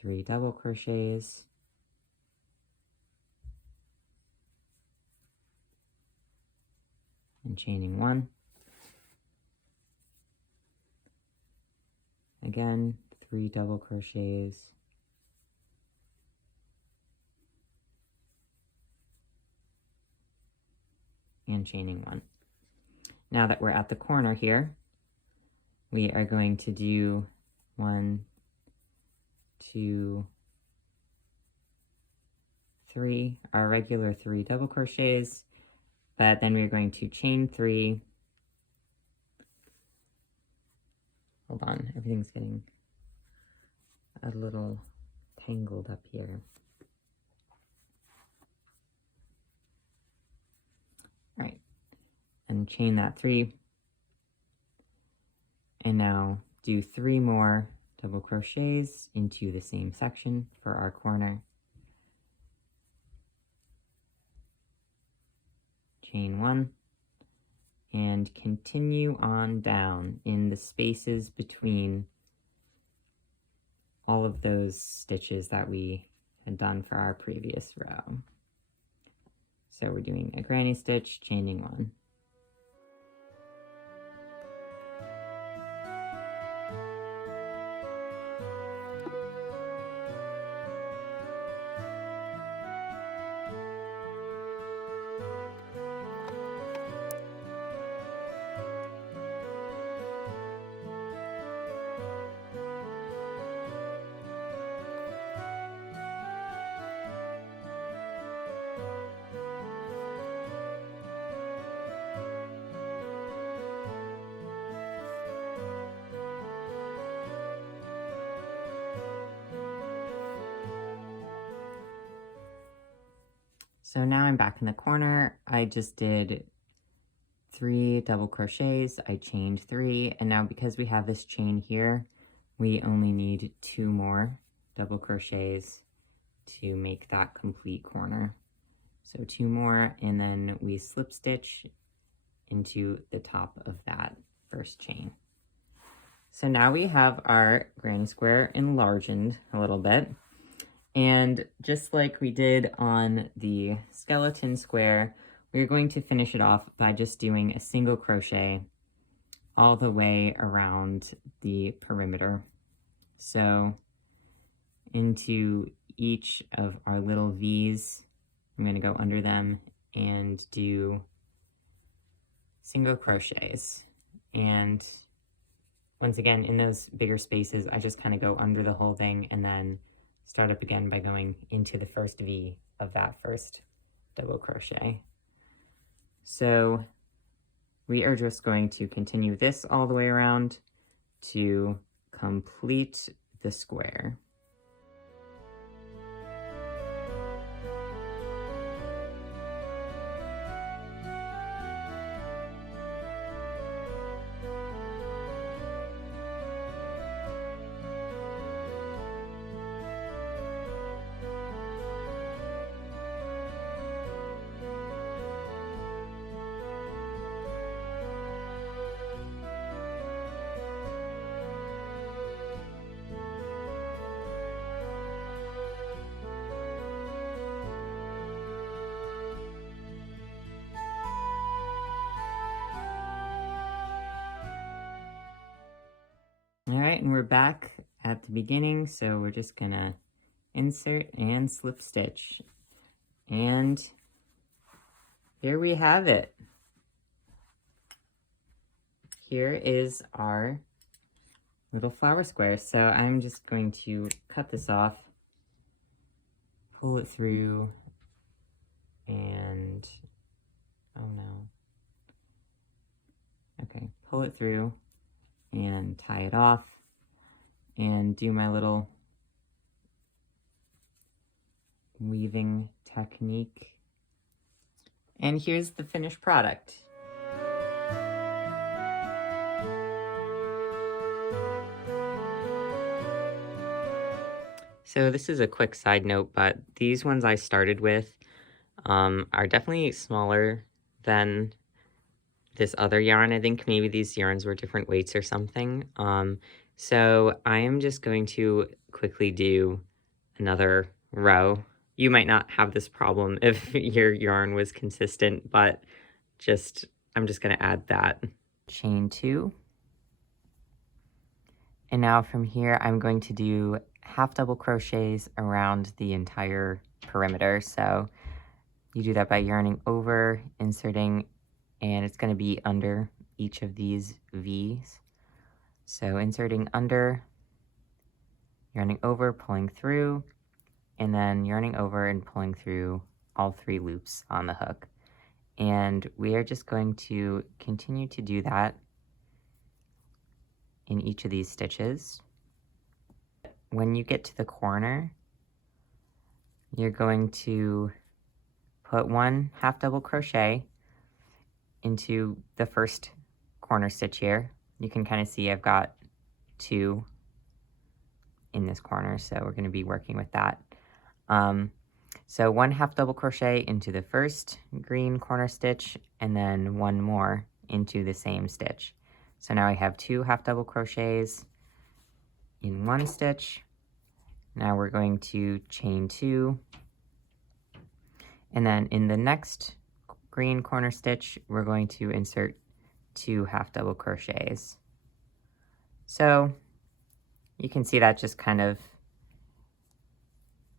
3 double crochets and chaining 1. Again, 3 double crochets and chaining 1. Now that we're at the corner here, we are going to do 1, 2, 3, our regular 3 double crochets, but then we're going to chain 3. Hold on, everything's getting a little tangled up here. chain that 3, and now do 3 more double crochets into the same section for our corner. Chain 1, and continue on down in the spaces between all of those stitches that we had done for our previous row. So we're doing a granny stitch, chaining 1. So now I'm back in the corner. I just did 3 double crochets, I chained 3, and now because we have this chain here, we only need 2 more double crochets to make that complete corner. So 2 more, and then we slip stitch into the top of that first chain. So now we have our granny square enlarged a little bit. And just like we did on the skeleton square, we're going to finish it off by just doing a single crochet all the way around the perimeter. So into each of our little V's, I'm going to go under them and do single crochets. And once again, in those bigger spaces, I just kind of go under the whole thing and then start up again by going into the first V of that first double crochet. So we are just going to continue this all the way around to complete the square. All right, and we're back at the beginning, so we're just gonna insert and slip stitch. And here we have it. Here is our little flower square. So I'm just going to cut this off, pull it through, and, oh no. Okay, pull it through and tie it off and do my little weaving technique. And here's the finished product. So this is a quick side note, but these ones I started with are definitely smaller than this other yarn. I think maybe these yarns were different weights or something. So I am just going to quickly do another row. You might not have this problem if your yarn was consistent, but I'm just going to add that. Chain 2. And now from here, I'm going to do half double crochets around the entire perimeter. So you do that by yarning over, inserting, and it's going to be under each of these V's. So inserting under, yarning over, pulling through, and then yarning over and pulling through all 3 loops on the hook. And we are just going to continue to do that in each of these stitches. When you get to the corner, you're going to put 1 half double crochet into the first corner stitch here. You can kind of see I've got 2 in this corner, so we're going to be working with that. So 1 half double crochet into the first green corner stitch, and then 1 more into the same stitch. So now I have 2 half double crochets in 1 stitch. Now we're going to chain 2, and then in the next green corner stitch we're going to insert 2 half double crochets. So you can see that just kind of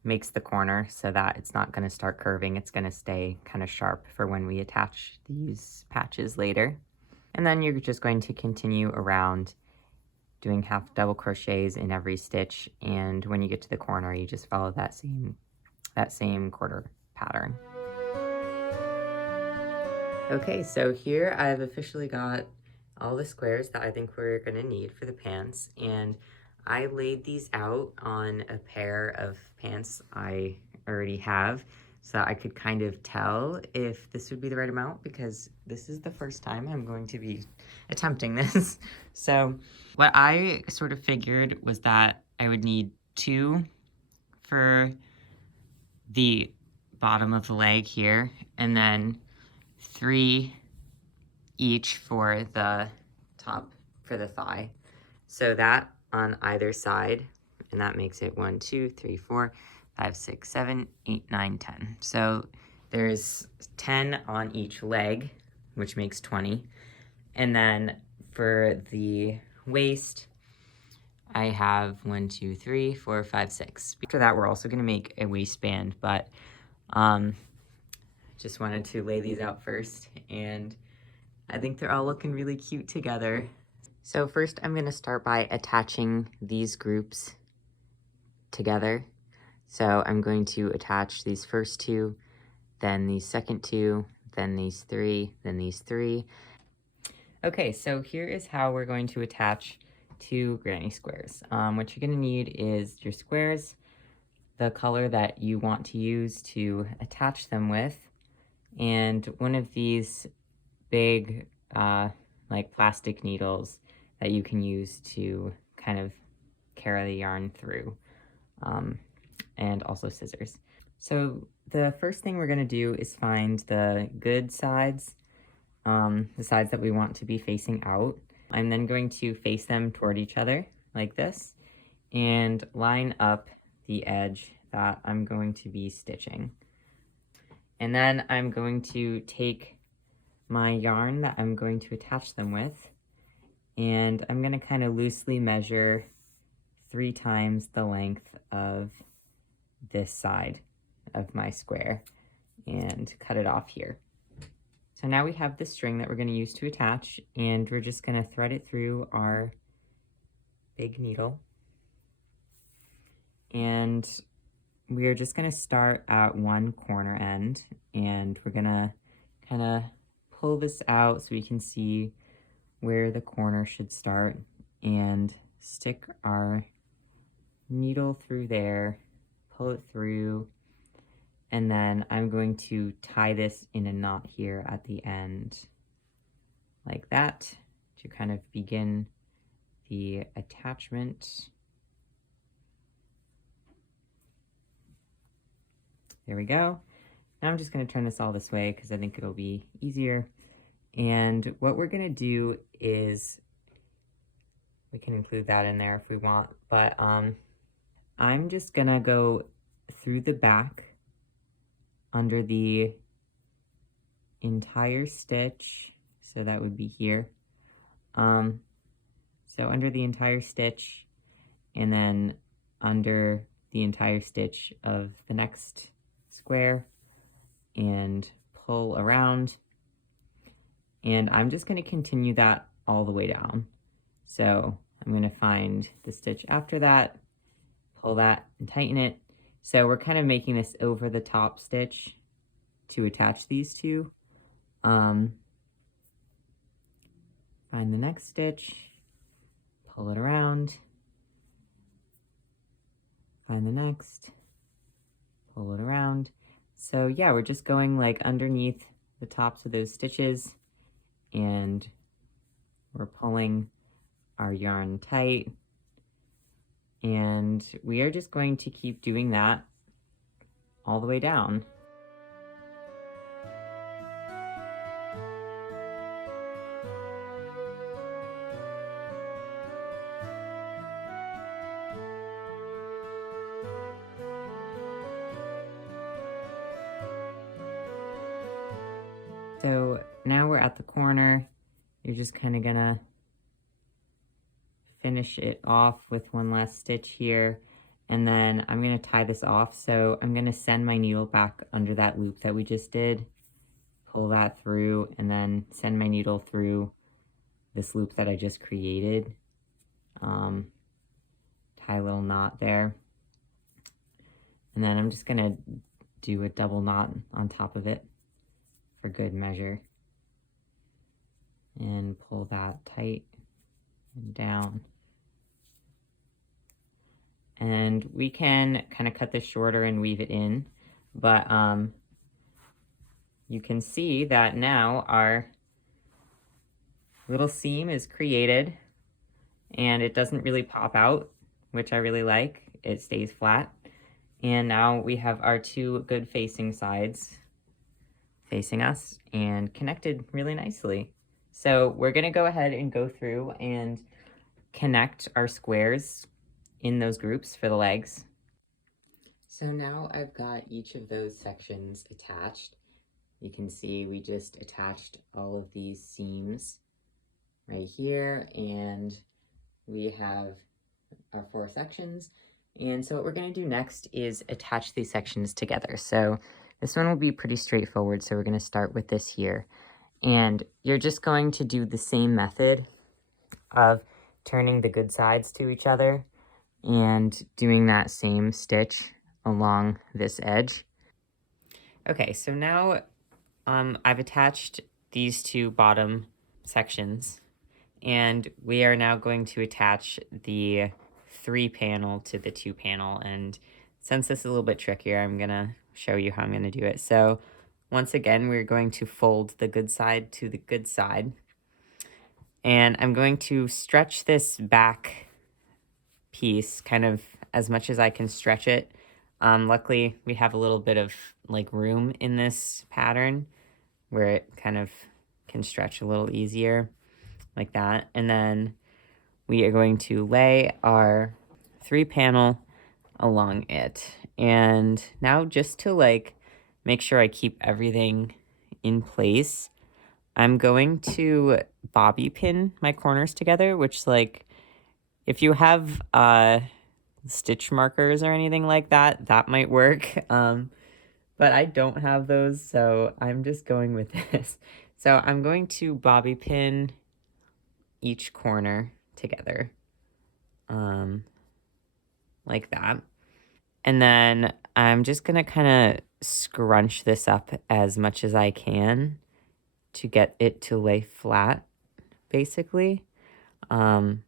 makes the corner so that it's not going to start curving. It's going to stay kind of sharp for when we attach these patches later. And then you're just going to continue around doing half double crochets in every stitch, and when you get to the corner you just follow that same quarter pattern. Okay, so here I've officially got all the squares that I think we're going to need for the pants, and I laid these out on a pair of pants I already have so that I could kind of tell if this would be the right amount, because this is the first time I'm going to be attempting this. So what I sort of figured was that I would need 2 for the bottom of the leg here, and then 3 each for the top, for the thigh. So that on either side, and that makes it 1, 2, 3, 4, 5, 6, 7, 8, 9, 10. So there's 10 on each leg, which makes 20. And then for the waist, I have 1, 2, 3, 4, 5, 6. After that, we're also gonna make a waistband, but just wanted to lay these out first, and I think they're all looking really cute together. So first I'm going to start by attaching these groups together. So I'm going to attach these first 2, then these second 2, then these 3, then these 3. Okay, so here is how we're going to attach 2 granny squares. What you're going to need is your squares, the color that you want to use to attach them with, and one of these big like plastic needles that you can use to kind of carry the yarn through, and also scissors. So the first thing we're going to do is find the good sides, the sides that we want to be facing out. I'm then going to face them toward each other like this and line up the edge that I'm going to be stitching. And then I'm going to take my yarn that I'm going to attach them with, and I'm going to kind of loosely measure 3 times the length of this side of my square and cut it off here. So now we have the string that we're going to use to attach, and we're just going to thread it through our big needle. And we're just going to start at one corner end, and we're going to kind of pull this out so we can see where the corner should start, and stick our needle through there, pull it through, and then I'm going to tie this in a knot here at the end like that to kind of begin the attachment. There we go. Now I'm just going to turn this all this way because I think it'll be easier. And what we're going to do is, we can include that in there if we want, but I'm just going to go through the back under the entire stitch, so that would be here. So under the entire stitch, and then under the entire stitch of the next square, and pull around. And I'm just going to continue that all the way down. So I'm going to find the stitch after that, pull that and tighten it. So we're kind of making this over the top stitch to attach these two. Find the next stitch, pull it around, find the next, pull it around. So yeah, we're just going like underneath the tops of those stitches and we're pulling our yarn tight, and we are just going to keep doing that all the way down. So now we're at the corner. You're just kind of gonna finish it off with one last stitch here, and then I'm gonna tie this off. So I'm gonna send my needle back under that loop that we just did, pull that through, and then send my needle through this loop that I just created. Tie a little knot there, and then I'm just gonna do a double knot on top of it for good measure, and pull that tight and down. And we can kind of cut this shorter and weave it in, but you can see that now our little seam is created, and it doesn't really pop out, which I really like. It stays flat. And now we have our two good facing sides facing us and connected really nicely. So we're gonna go ahead and go through and connect our squares in those groups for the legs. So now I've got each of those sections attached. You can see we just attached all of these seams right here, and we have our 4 sections. And so what we're going to do next is attach these sections together. So this one will be pretty straightforward. So we're going to start with this here. And you're just going to do the same method of turning the good sides to each other and doing that same stitch along this edge. Okay, so now I've attached these 2 bottom sections, and we are now going to attach the 3 panel to the 2 panel. And since this is a little bit trickier, I'm gonna show you how I'm gonna do it. So once again, we're going to fold the good side to the good side, and I'm going to stretch this back piece kind of as much as I can stretch it. Luckily we have a little bit of like room in this pattern where it kind of can stretch a little easier like that. And then we are going to lay our 3 panel along it. And now, just to like make sure I keep everything in place, I'm going to bobby pin my corners together, which, like, if you have stitch markers or anything like that, that might work. But I don't have those, so I'm just going with this. So I'm going to bobby pin each corner together, like that. And then I'm just gonna kind of scrunch this up as much as I can to get it to lay flat, basically, kind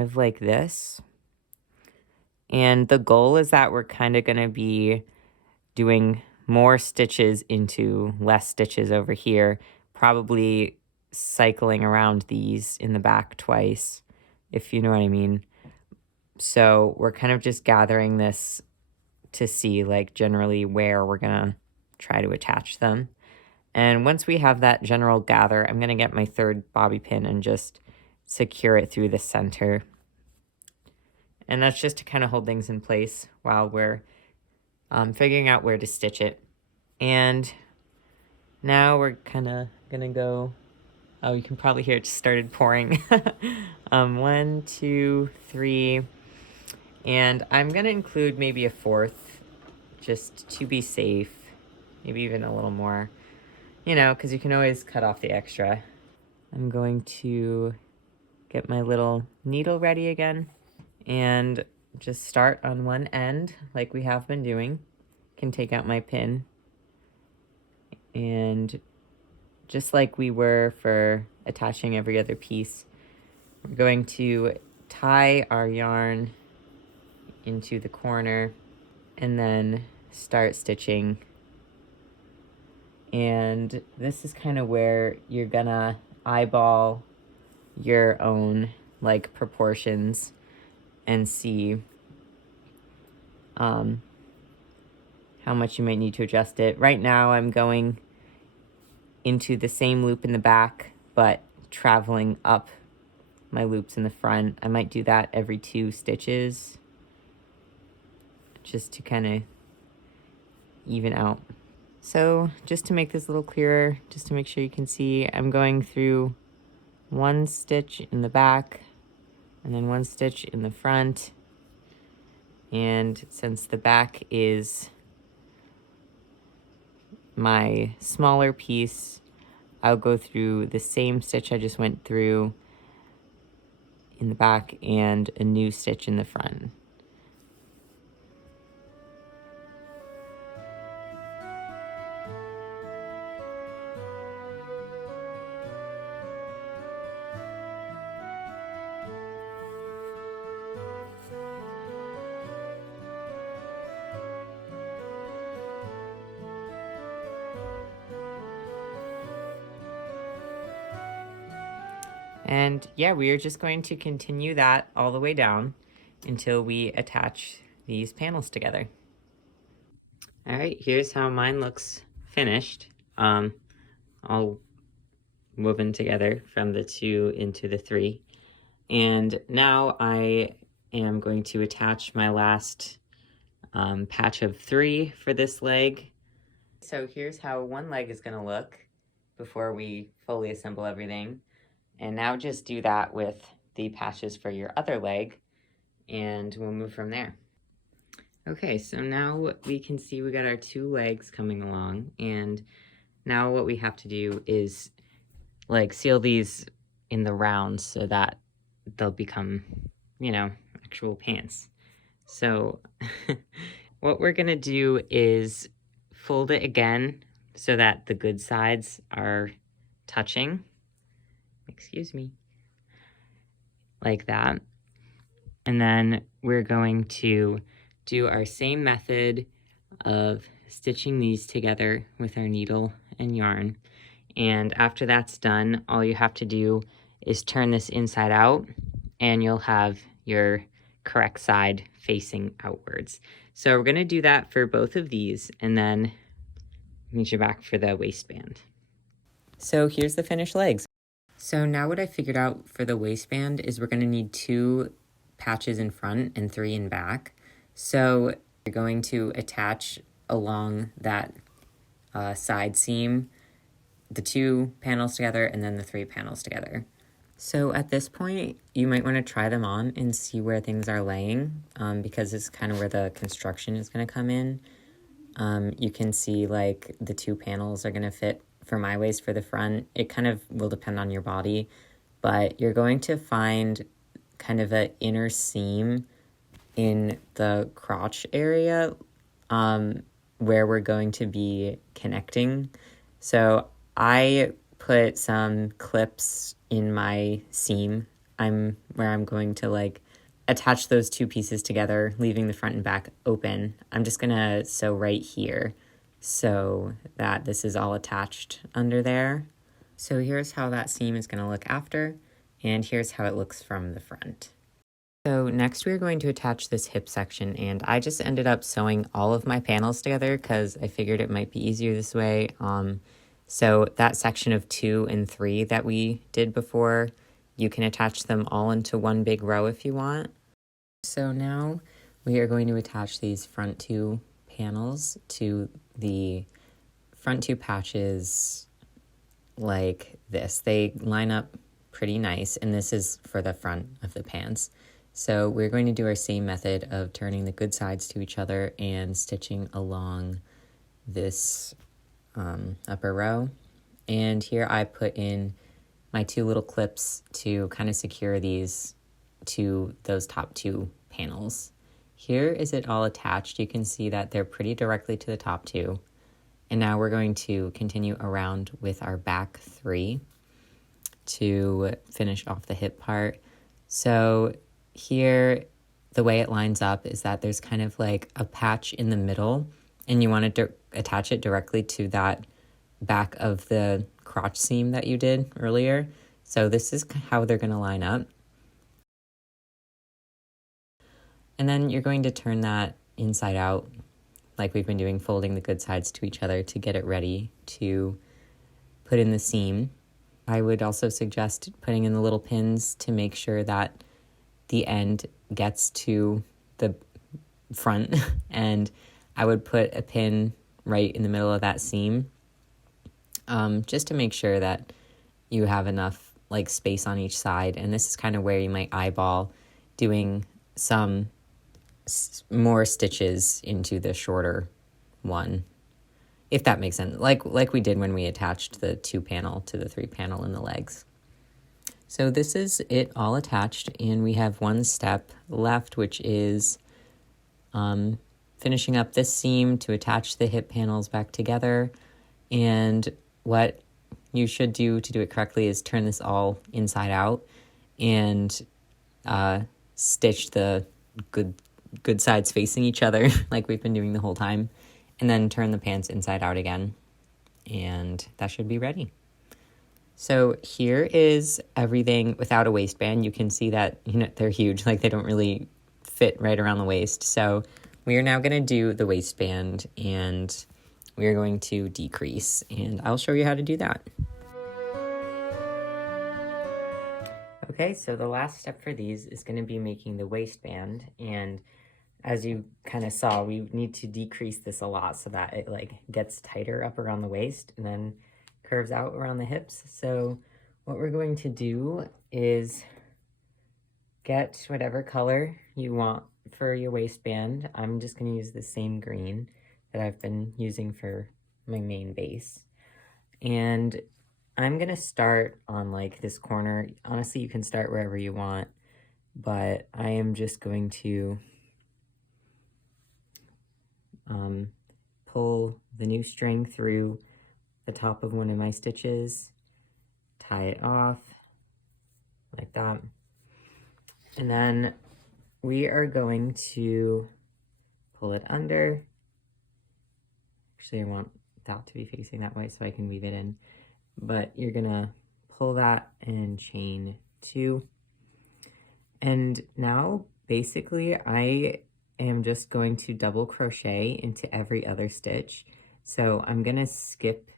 of like this. And the goal is that we're kind of gonna be doing more stitches into less stitches over here, probably cycling around these in the back twice, if you know what I mean. So we're kind of just gathering this to see, like, generally where we're gonna try to attach them. And once we have that general gather, I'm gonna get my 3rd bobby pin and just secure it through the center. And that's just to kind of hold things in place while we're figuring out where to stitch it. And now we're kind of gonna go, oh, you can probably hear it just started pouring. 1, 2, 3, and I'm gonna include maybe a 4th just to be safe, maybe even a little more, you know, because you can always cut off the extra. I'm going to get my little needle ready again and just start on one end like we have been doing. Can take out my pin, and just like we were for attaching every other piece, we're going to tie our yarn into the corner and then start stitching. And this is kind of where you're gonna eyeball your own like proportions and see how much you might need to adjust it. Right now I'm going into the same loop in the back, but traveling up my loops in the front. I might do that every 2 stitches just to kind of even out. So just to make this a little clearer, just to make sure you can see, I'm going through 1 stitch in the back and then 1 stitch in the front. And since the back is my smaller piece, I'll go through the same stitch I just went through in the back and a new stitch in the front. And yeah, we are just going to continue that all the way down until we attach these panels together. All right, here's how mine looks finished. All woven together from the 2 into the 3. And now I am going to attach my last patch of 3 for this leg. So here's how one leg is gonna look before we fully assemble everything. And now just do that with the patches for your other leg, and we'll move from there. Okay, so now we can see we got our 2 legs coming along, and now what we have to do is like seal these in the round so that they'll become, you know, actual pants. So what we're gonna do is fold it again so that the good sides are touching. Excuse me. Like that. And then we're going to do our same method of stitching these together with our needle and yarn. And after that's done, all you have to do is turn this inside out and you'll have your correct side facing outwards. So we're gonna do that for both of these and then meet you back for the waistband. So here's the finished legs. So now what I figured out for the waistband is we're gonna need 2 patches in front and 3 in back. So you're going to attach along that side seam the 2 panels together and then the 3 panels together. So at this point, you might want to try them on and see where things are laying because it's kind of where the construction is going to come in. You can see like the 2 panels are going to fit for my waist for the front. It kind of will depend on your body, but you're going to find kind of an inner seam in the crotch area where we're going to be connecting. So I put some clips in my seam where I'm going to like attach those 2 pieces together, leaving the front and back open. I'm just gonna sew right here so that this is all attached under there. So here's how that seam is gonna look after, and here's how it looks from the front. So next we're going to attach this hip section, and I just ended up sewing all of my panels together because I figured it might be easier this way. So that section of 2 and 3 that we did before, you can attach them all into one big row if you want. So now we are going to attach these front 2 panels to the front 2 patches like this. They line up pretty nice, and this is for the front of the pants. So we're going to do our same method of turning the good sides to each other and stitching along this upper row. And here I put in my 2 little clips to kind of secure these to those top 2 panels. Here is it all attached. You can see that they're pretty directly to the top 2. And now we're going to continue around with our back 3 to finish off the hip part. So here, the way it lines up is that there's kind of like a patch in the middle, and you want to attach it directly to that back of the crotch seam that you did earlier. So this is how they're going to line up. And then you're going to turn that inside out like we've been doing, folding the good sides to each other to get it ready to put in the seam. I would also suggest putting in the little pins to make sure that the end gets to the front, and I would put a pin right in the middle of that seam, just to make sure that you have enough like space on each side. And this is kind of where you might eyeball doing some more stitches into the shorter one, if that makes sense, like we did when we attached the 2-panel to the 3-panel in the legs. So this is it all attached, and we have one step left, which is finishing up this seam to attach the hip panels back together. And what you should do to do it correctly is turn this all inside out and stitch the good sides facing each other like we've been doing the whole time, and then turn the pants inside out again, and that should be ready. So here is everything without a waistband. You can see that, you know, they're huge, like they don't really fit right around the waist. So we are now going to do the waistband, and we are going to decrease, and I'll show you how to do that. Okay, so the last step for these is going to be making the waistband, and as you kind of saw, we need to decrease this a lot so that it like gets tighter up around the waist and then curves out around the hips. So what we're going to do is get whatever color you want for your waistband. I'm just going to use the same green that I've been using for my main base. And I'm going to start on like this corner. Honestly, you can start wherever you want, but I am just going to pull the new string through the top of one of my stitches, tie it off like that, and then we are going to pull it under. Actually, I want that to be facing that way so I can weave it in, but you're gonna pull that and chain 2. And now basically I am just going to double crochet into every other stitch. So I'm gonna skip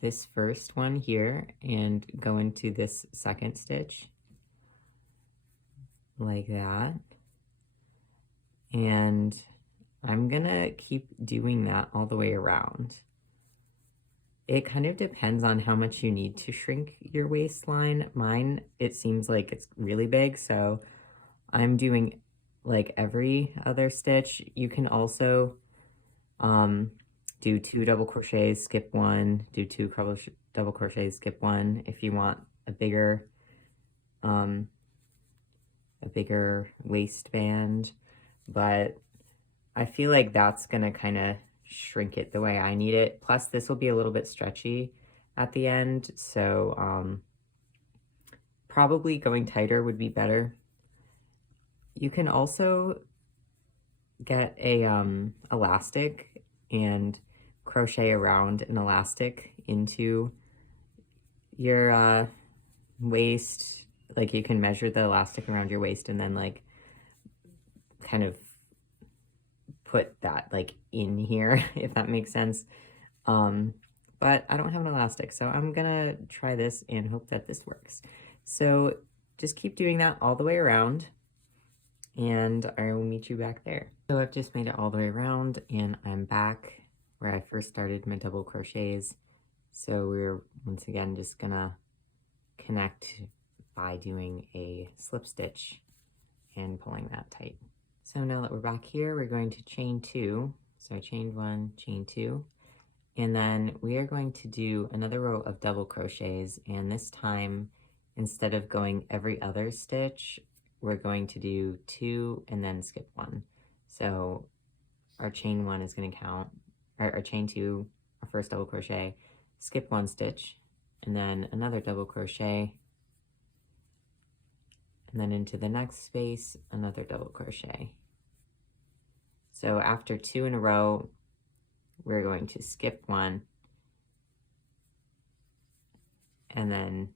this first one here and go into this second stitch like that, and I'm gonna keep doing that all the way around. It kind of depends on how much you need to shrink your waistline. Mine, it seems like it's really big, so I'm doing like every other stitch. You can also do 2 double crochets, skip 1, do 2 double crochets, skip 1 if you want a bigger waistband, but I feel like that's gonna kind of shrink it the way I need it. Plus this will be a little bit stretchy at the end, so probably going tighter would be better. You can also get a elastic and crochet around an elastic into your waist. Like you can measure the elastic around your waist and then like kind of put that like in here, if that makes sense. But I don't have an elastic, so I'm gonna try this and hope that this works. So just keep doing that all the way around, and I will meet you back there. So I've just made it all the way around, and I'm back where I first started my double crochets. So we're once again just gonna connect by doing a slip stitch and pulling that tight. So now that we're back here, we're going to chain 2. So I chained 1, chain 2, and then we are going to do another row of double crochets, and this time, instead of going every other stitch, we're going to do 2 and then skip 1. So our chain 1 is going to count, our chain 2, our first double crochet, skip 1 stitch, and then another double crochet, and then into the next space, another double crochet. So after 2 in a row, we're going to skip 1 and then,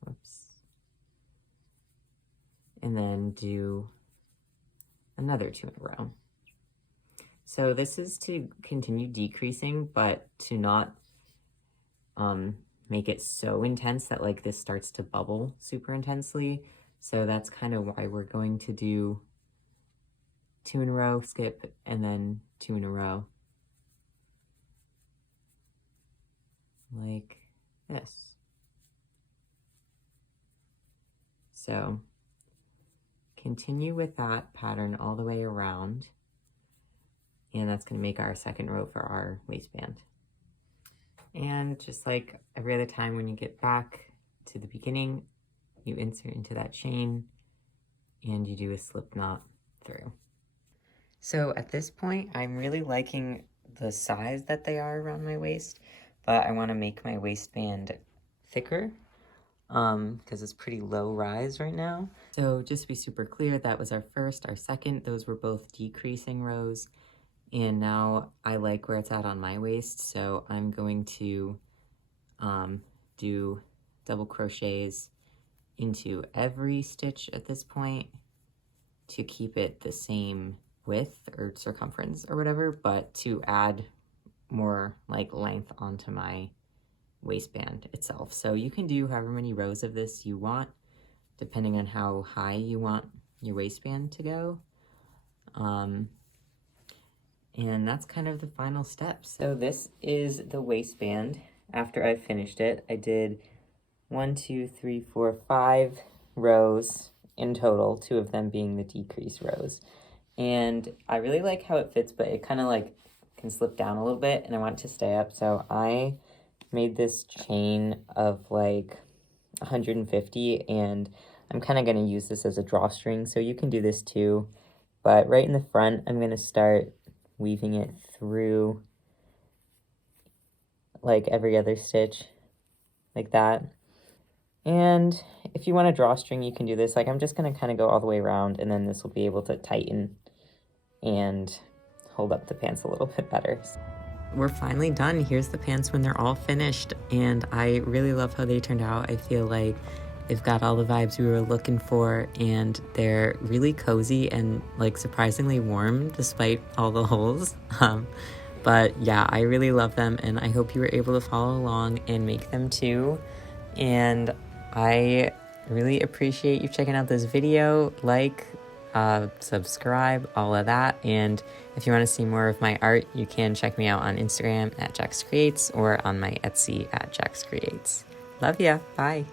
whoops, and then do another 2 in a row. So this is to continue decreasing, but to not make it so intense that like this starts to bubble super intensely. So that's kind of why we're going to do 2 in a row, skip, and then 2 in a row. Like this. So continue with that pattern all the way around, and that's going to make our second row for our waistband. And just like every other time when you get back to the beginning, you insert into that chain and you do a slip knot through. So at this point, I'm really liking the size that they are around my waist, but I want to make my waistband thicker because it's pretty low rise right now. So just to be super clear, that was our first, our second, those were both decreasing rows. And now I like where it's at on my waist, so I'm going to do double crochets into every stitch at this point to keep it the same width or circumference or whatever, but to add more like length onto my waistband itself. So you can do however many rows of this you want, depending on how high you want your waistband to go. And that's kind of the final step. So this is the waistband. After I finished it, I did 1, 2, 3, 4, 5 rows in total, 2 of them being the decrease rows. And I really like how it fits, but it kind of like can slip down a little bit and I want it to stay up. So I made this chain of like 150 and I'm kind of going to use this as a drawstring. So you can do this too. But right in the front, I'm going to start weaving it through like every other stitch like that. And if you want a drawstring, you can do this. Like I'm just going to kind of go all the way around and then this will be able to tighten and hold up the pants a little bit better. We're finally done. Here's the pants when they're all finished and I really love how they turned out. I feel like they've got all the vibes we were looking for and they're really cozy and like surprisingly warm despite all the holes. But yeah, I really love them and I hope you were able to follow along and make them too. And I really appreciate you checking out this video. Like, subscribe, all of that. And if you want to see more of my art, you can check me out on Instagram at Jax Creates or on my Etsy at Jax Creates. Love ya. Bye.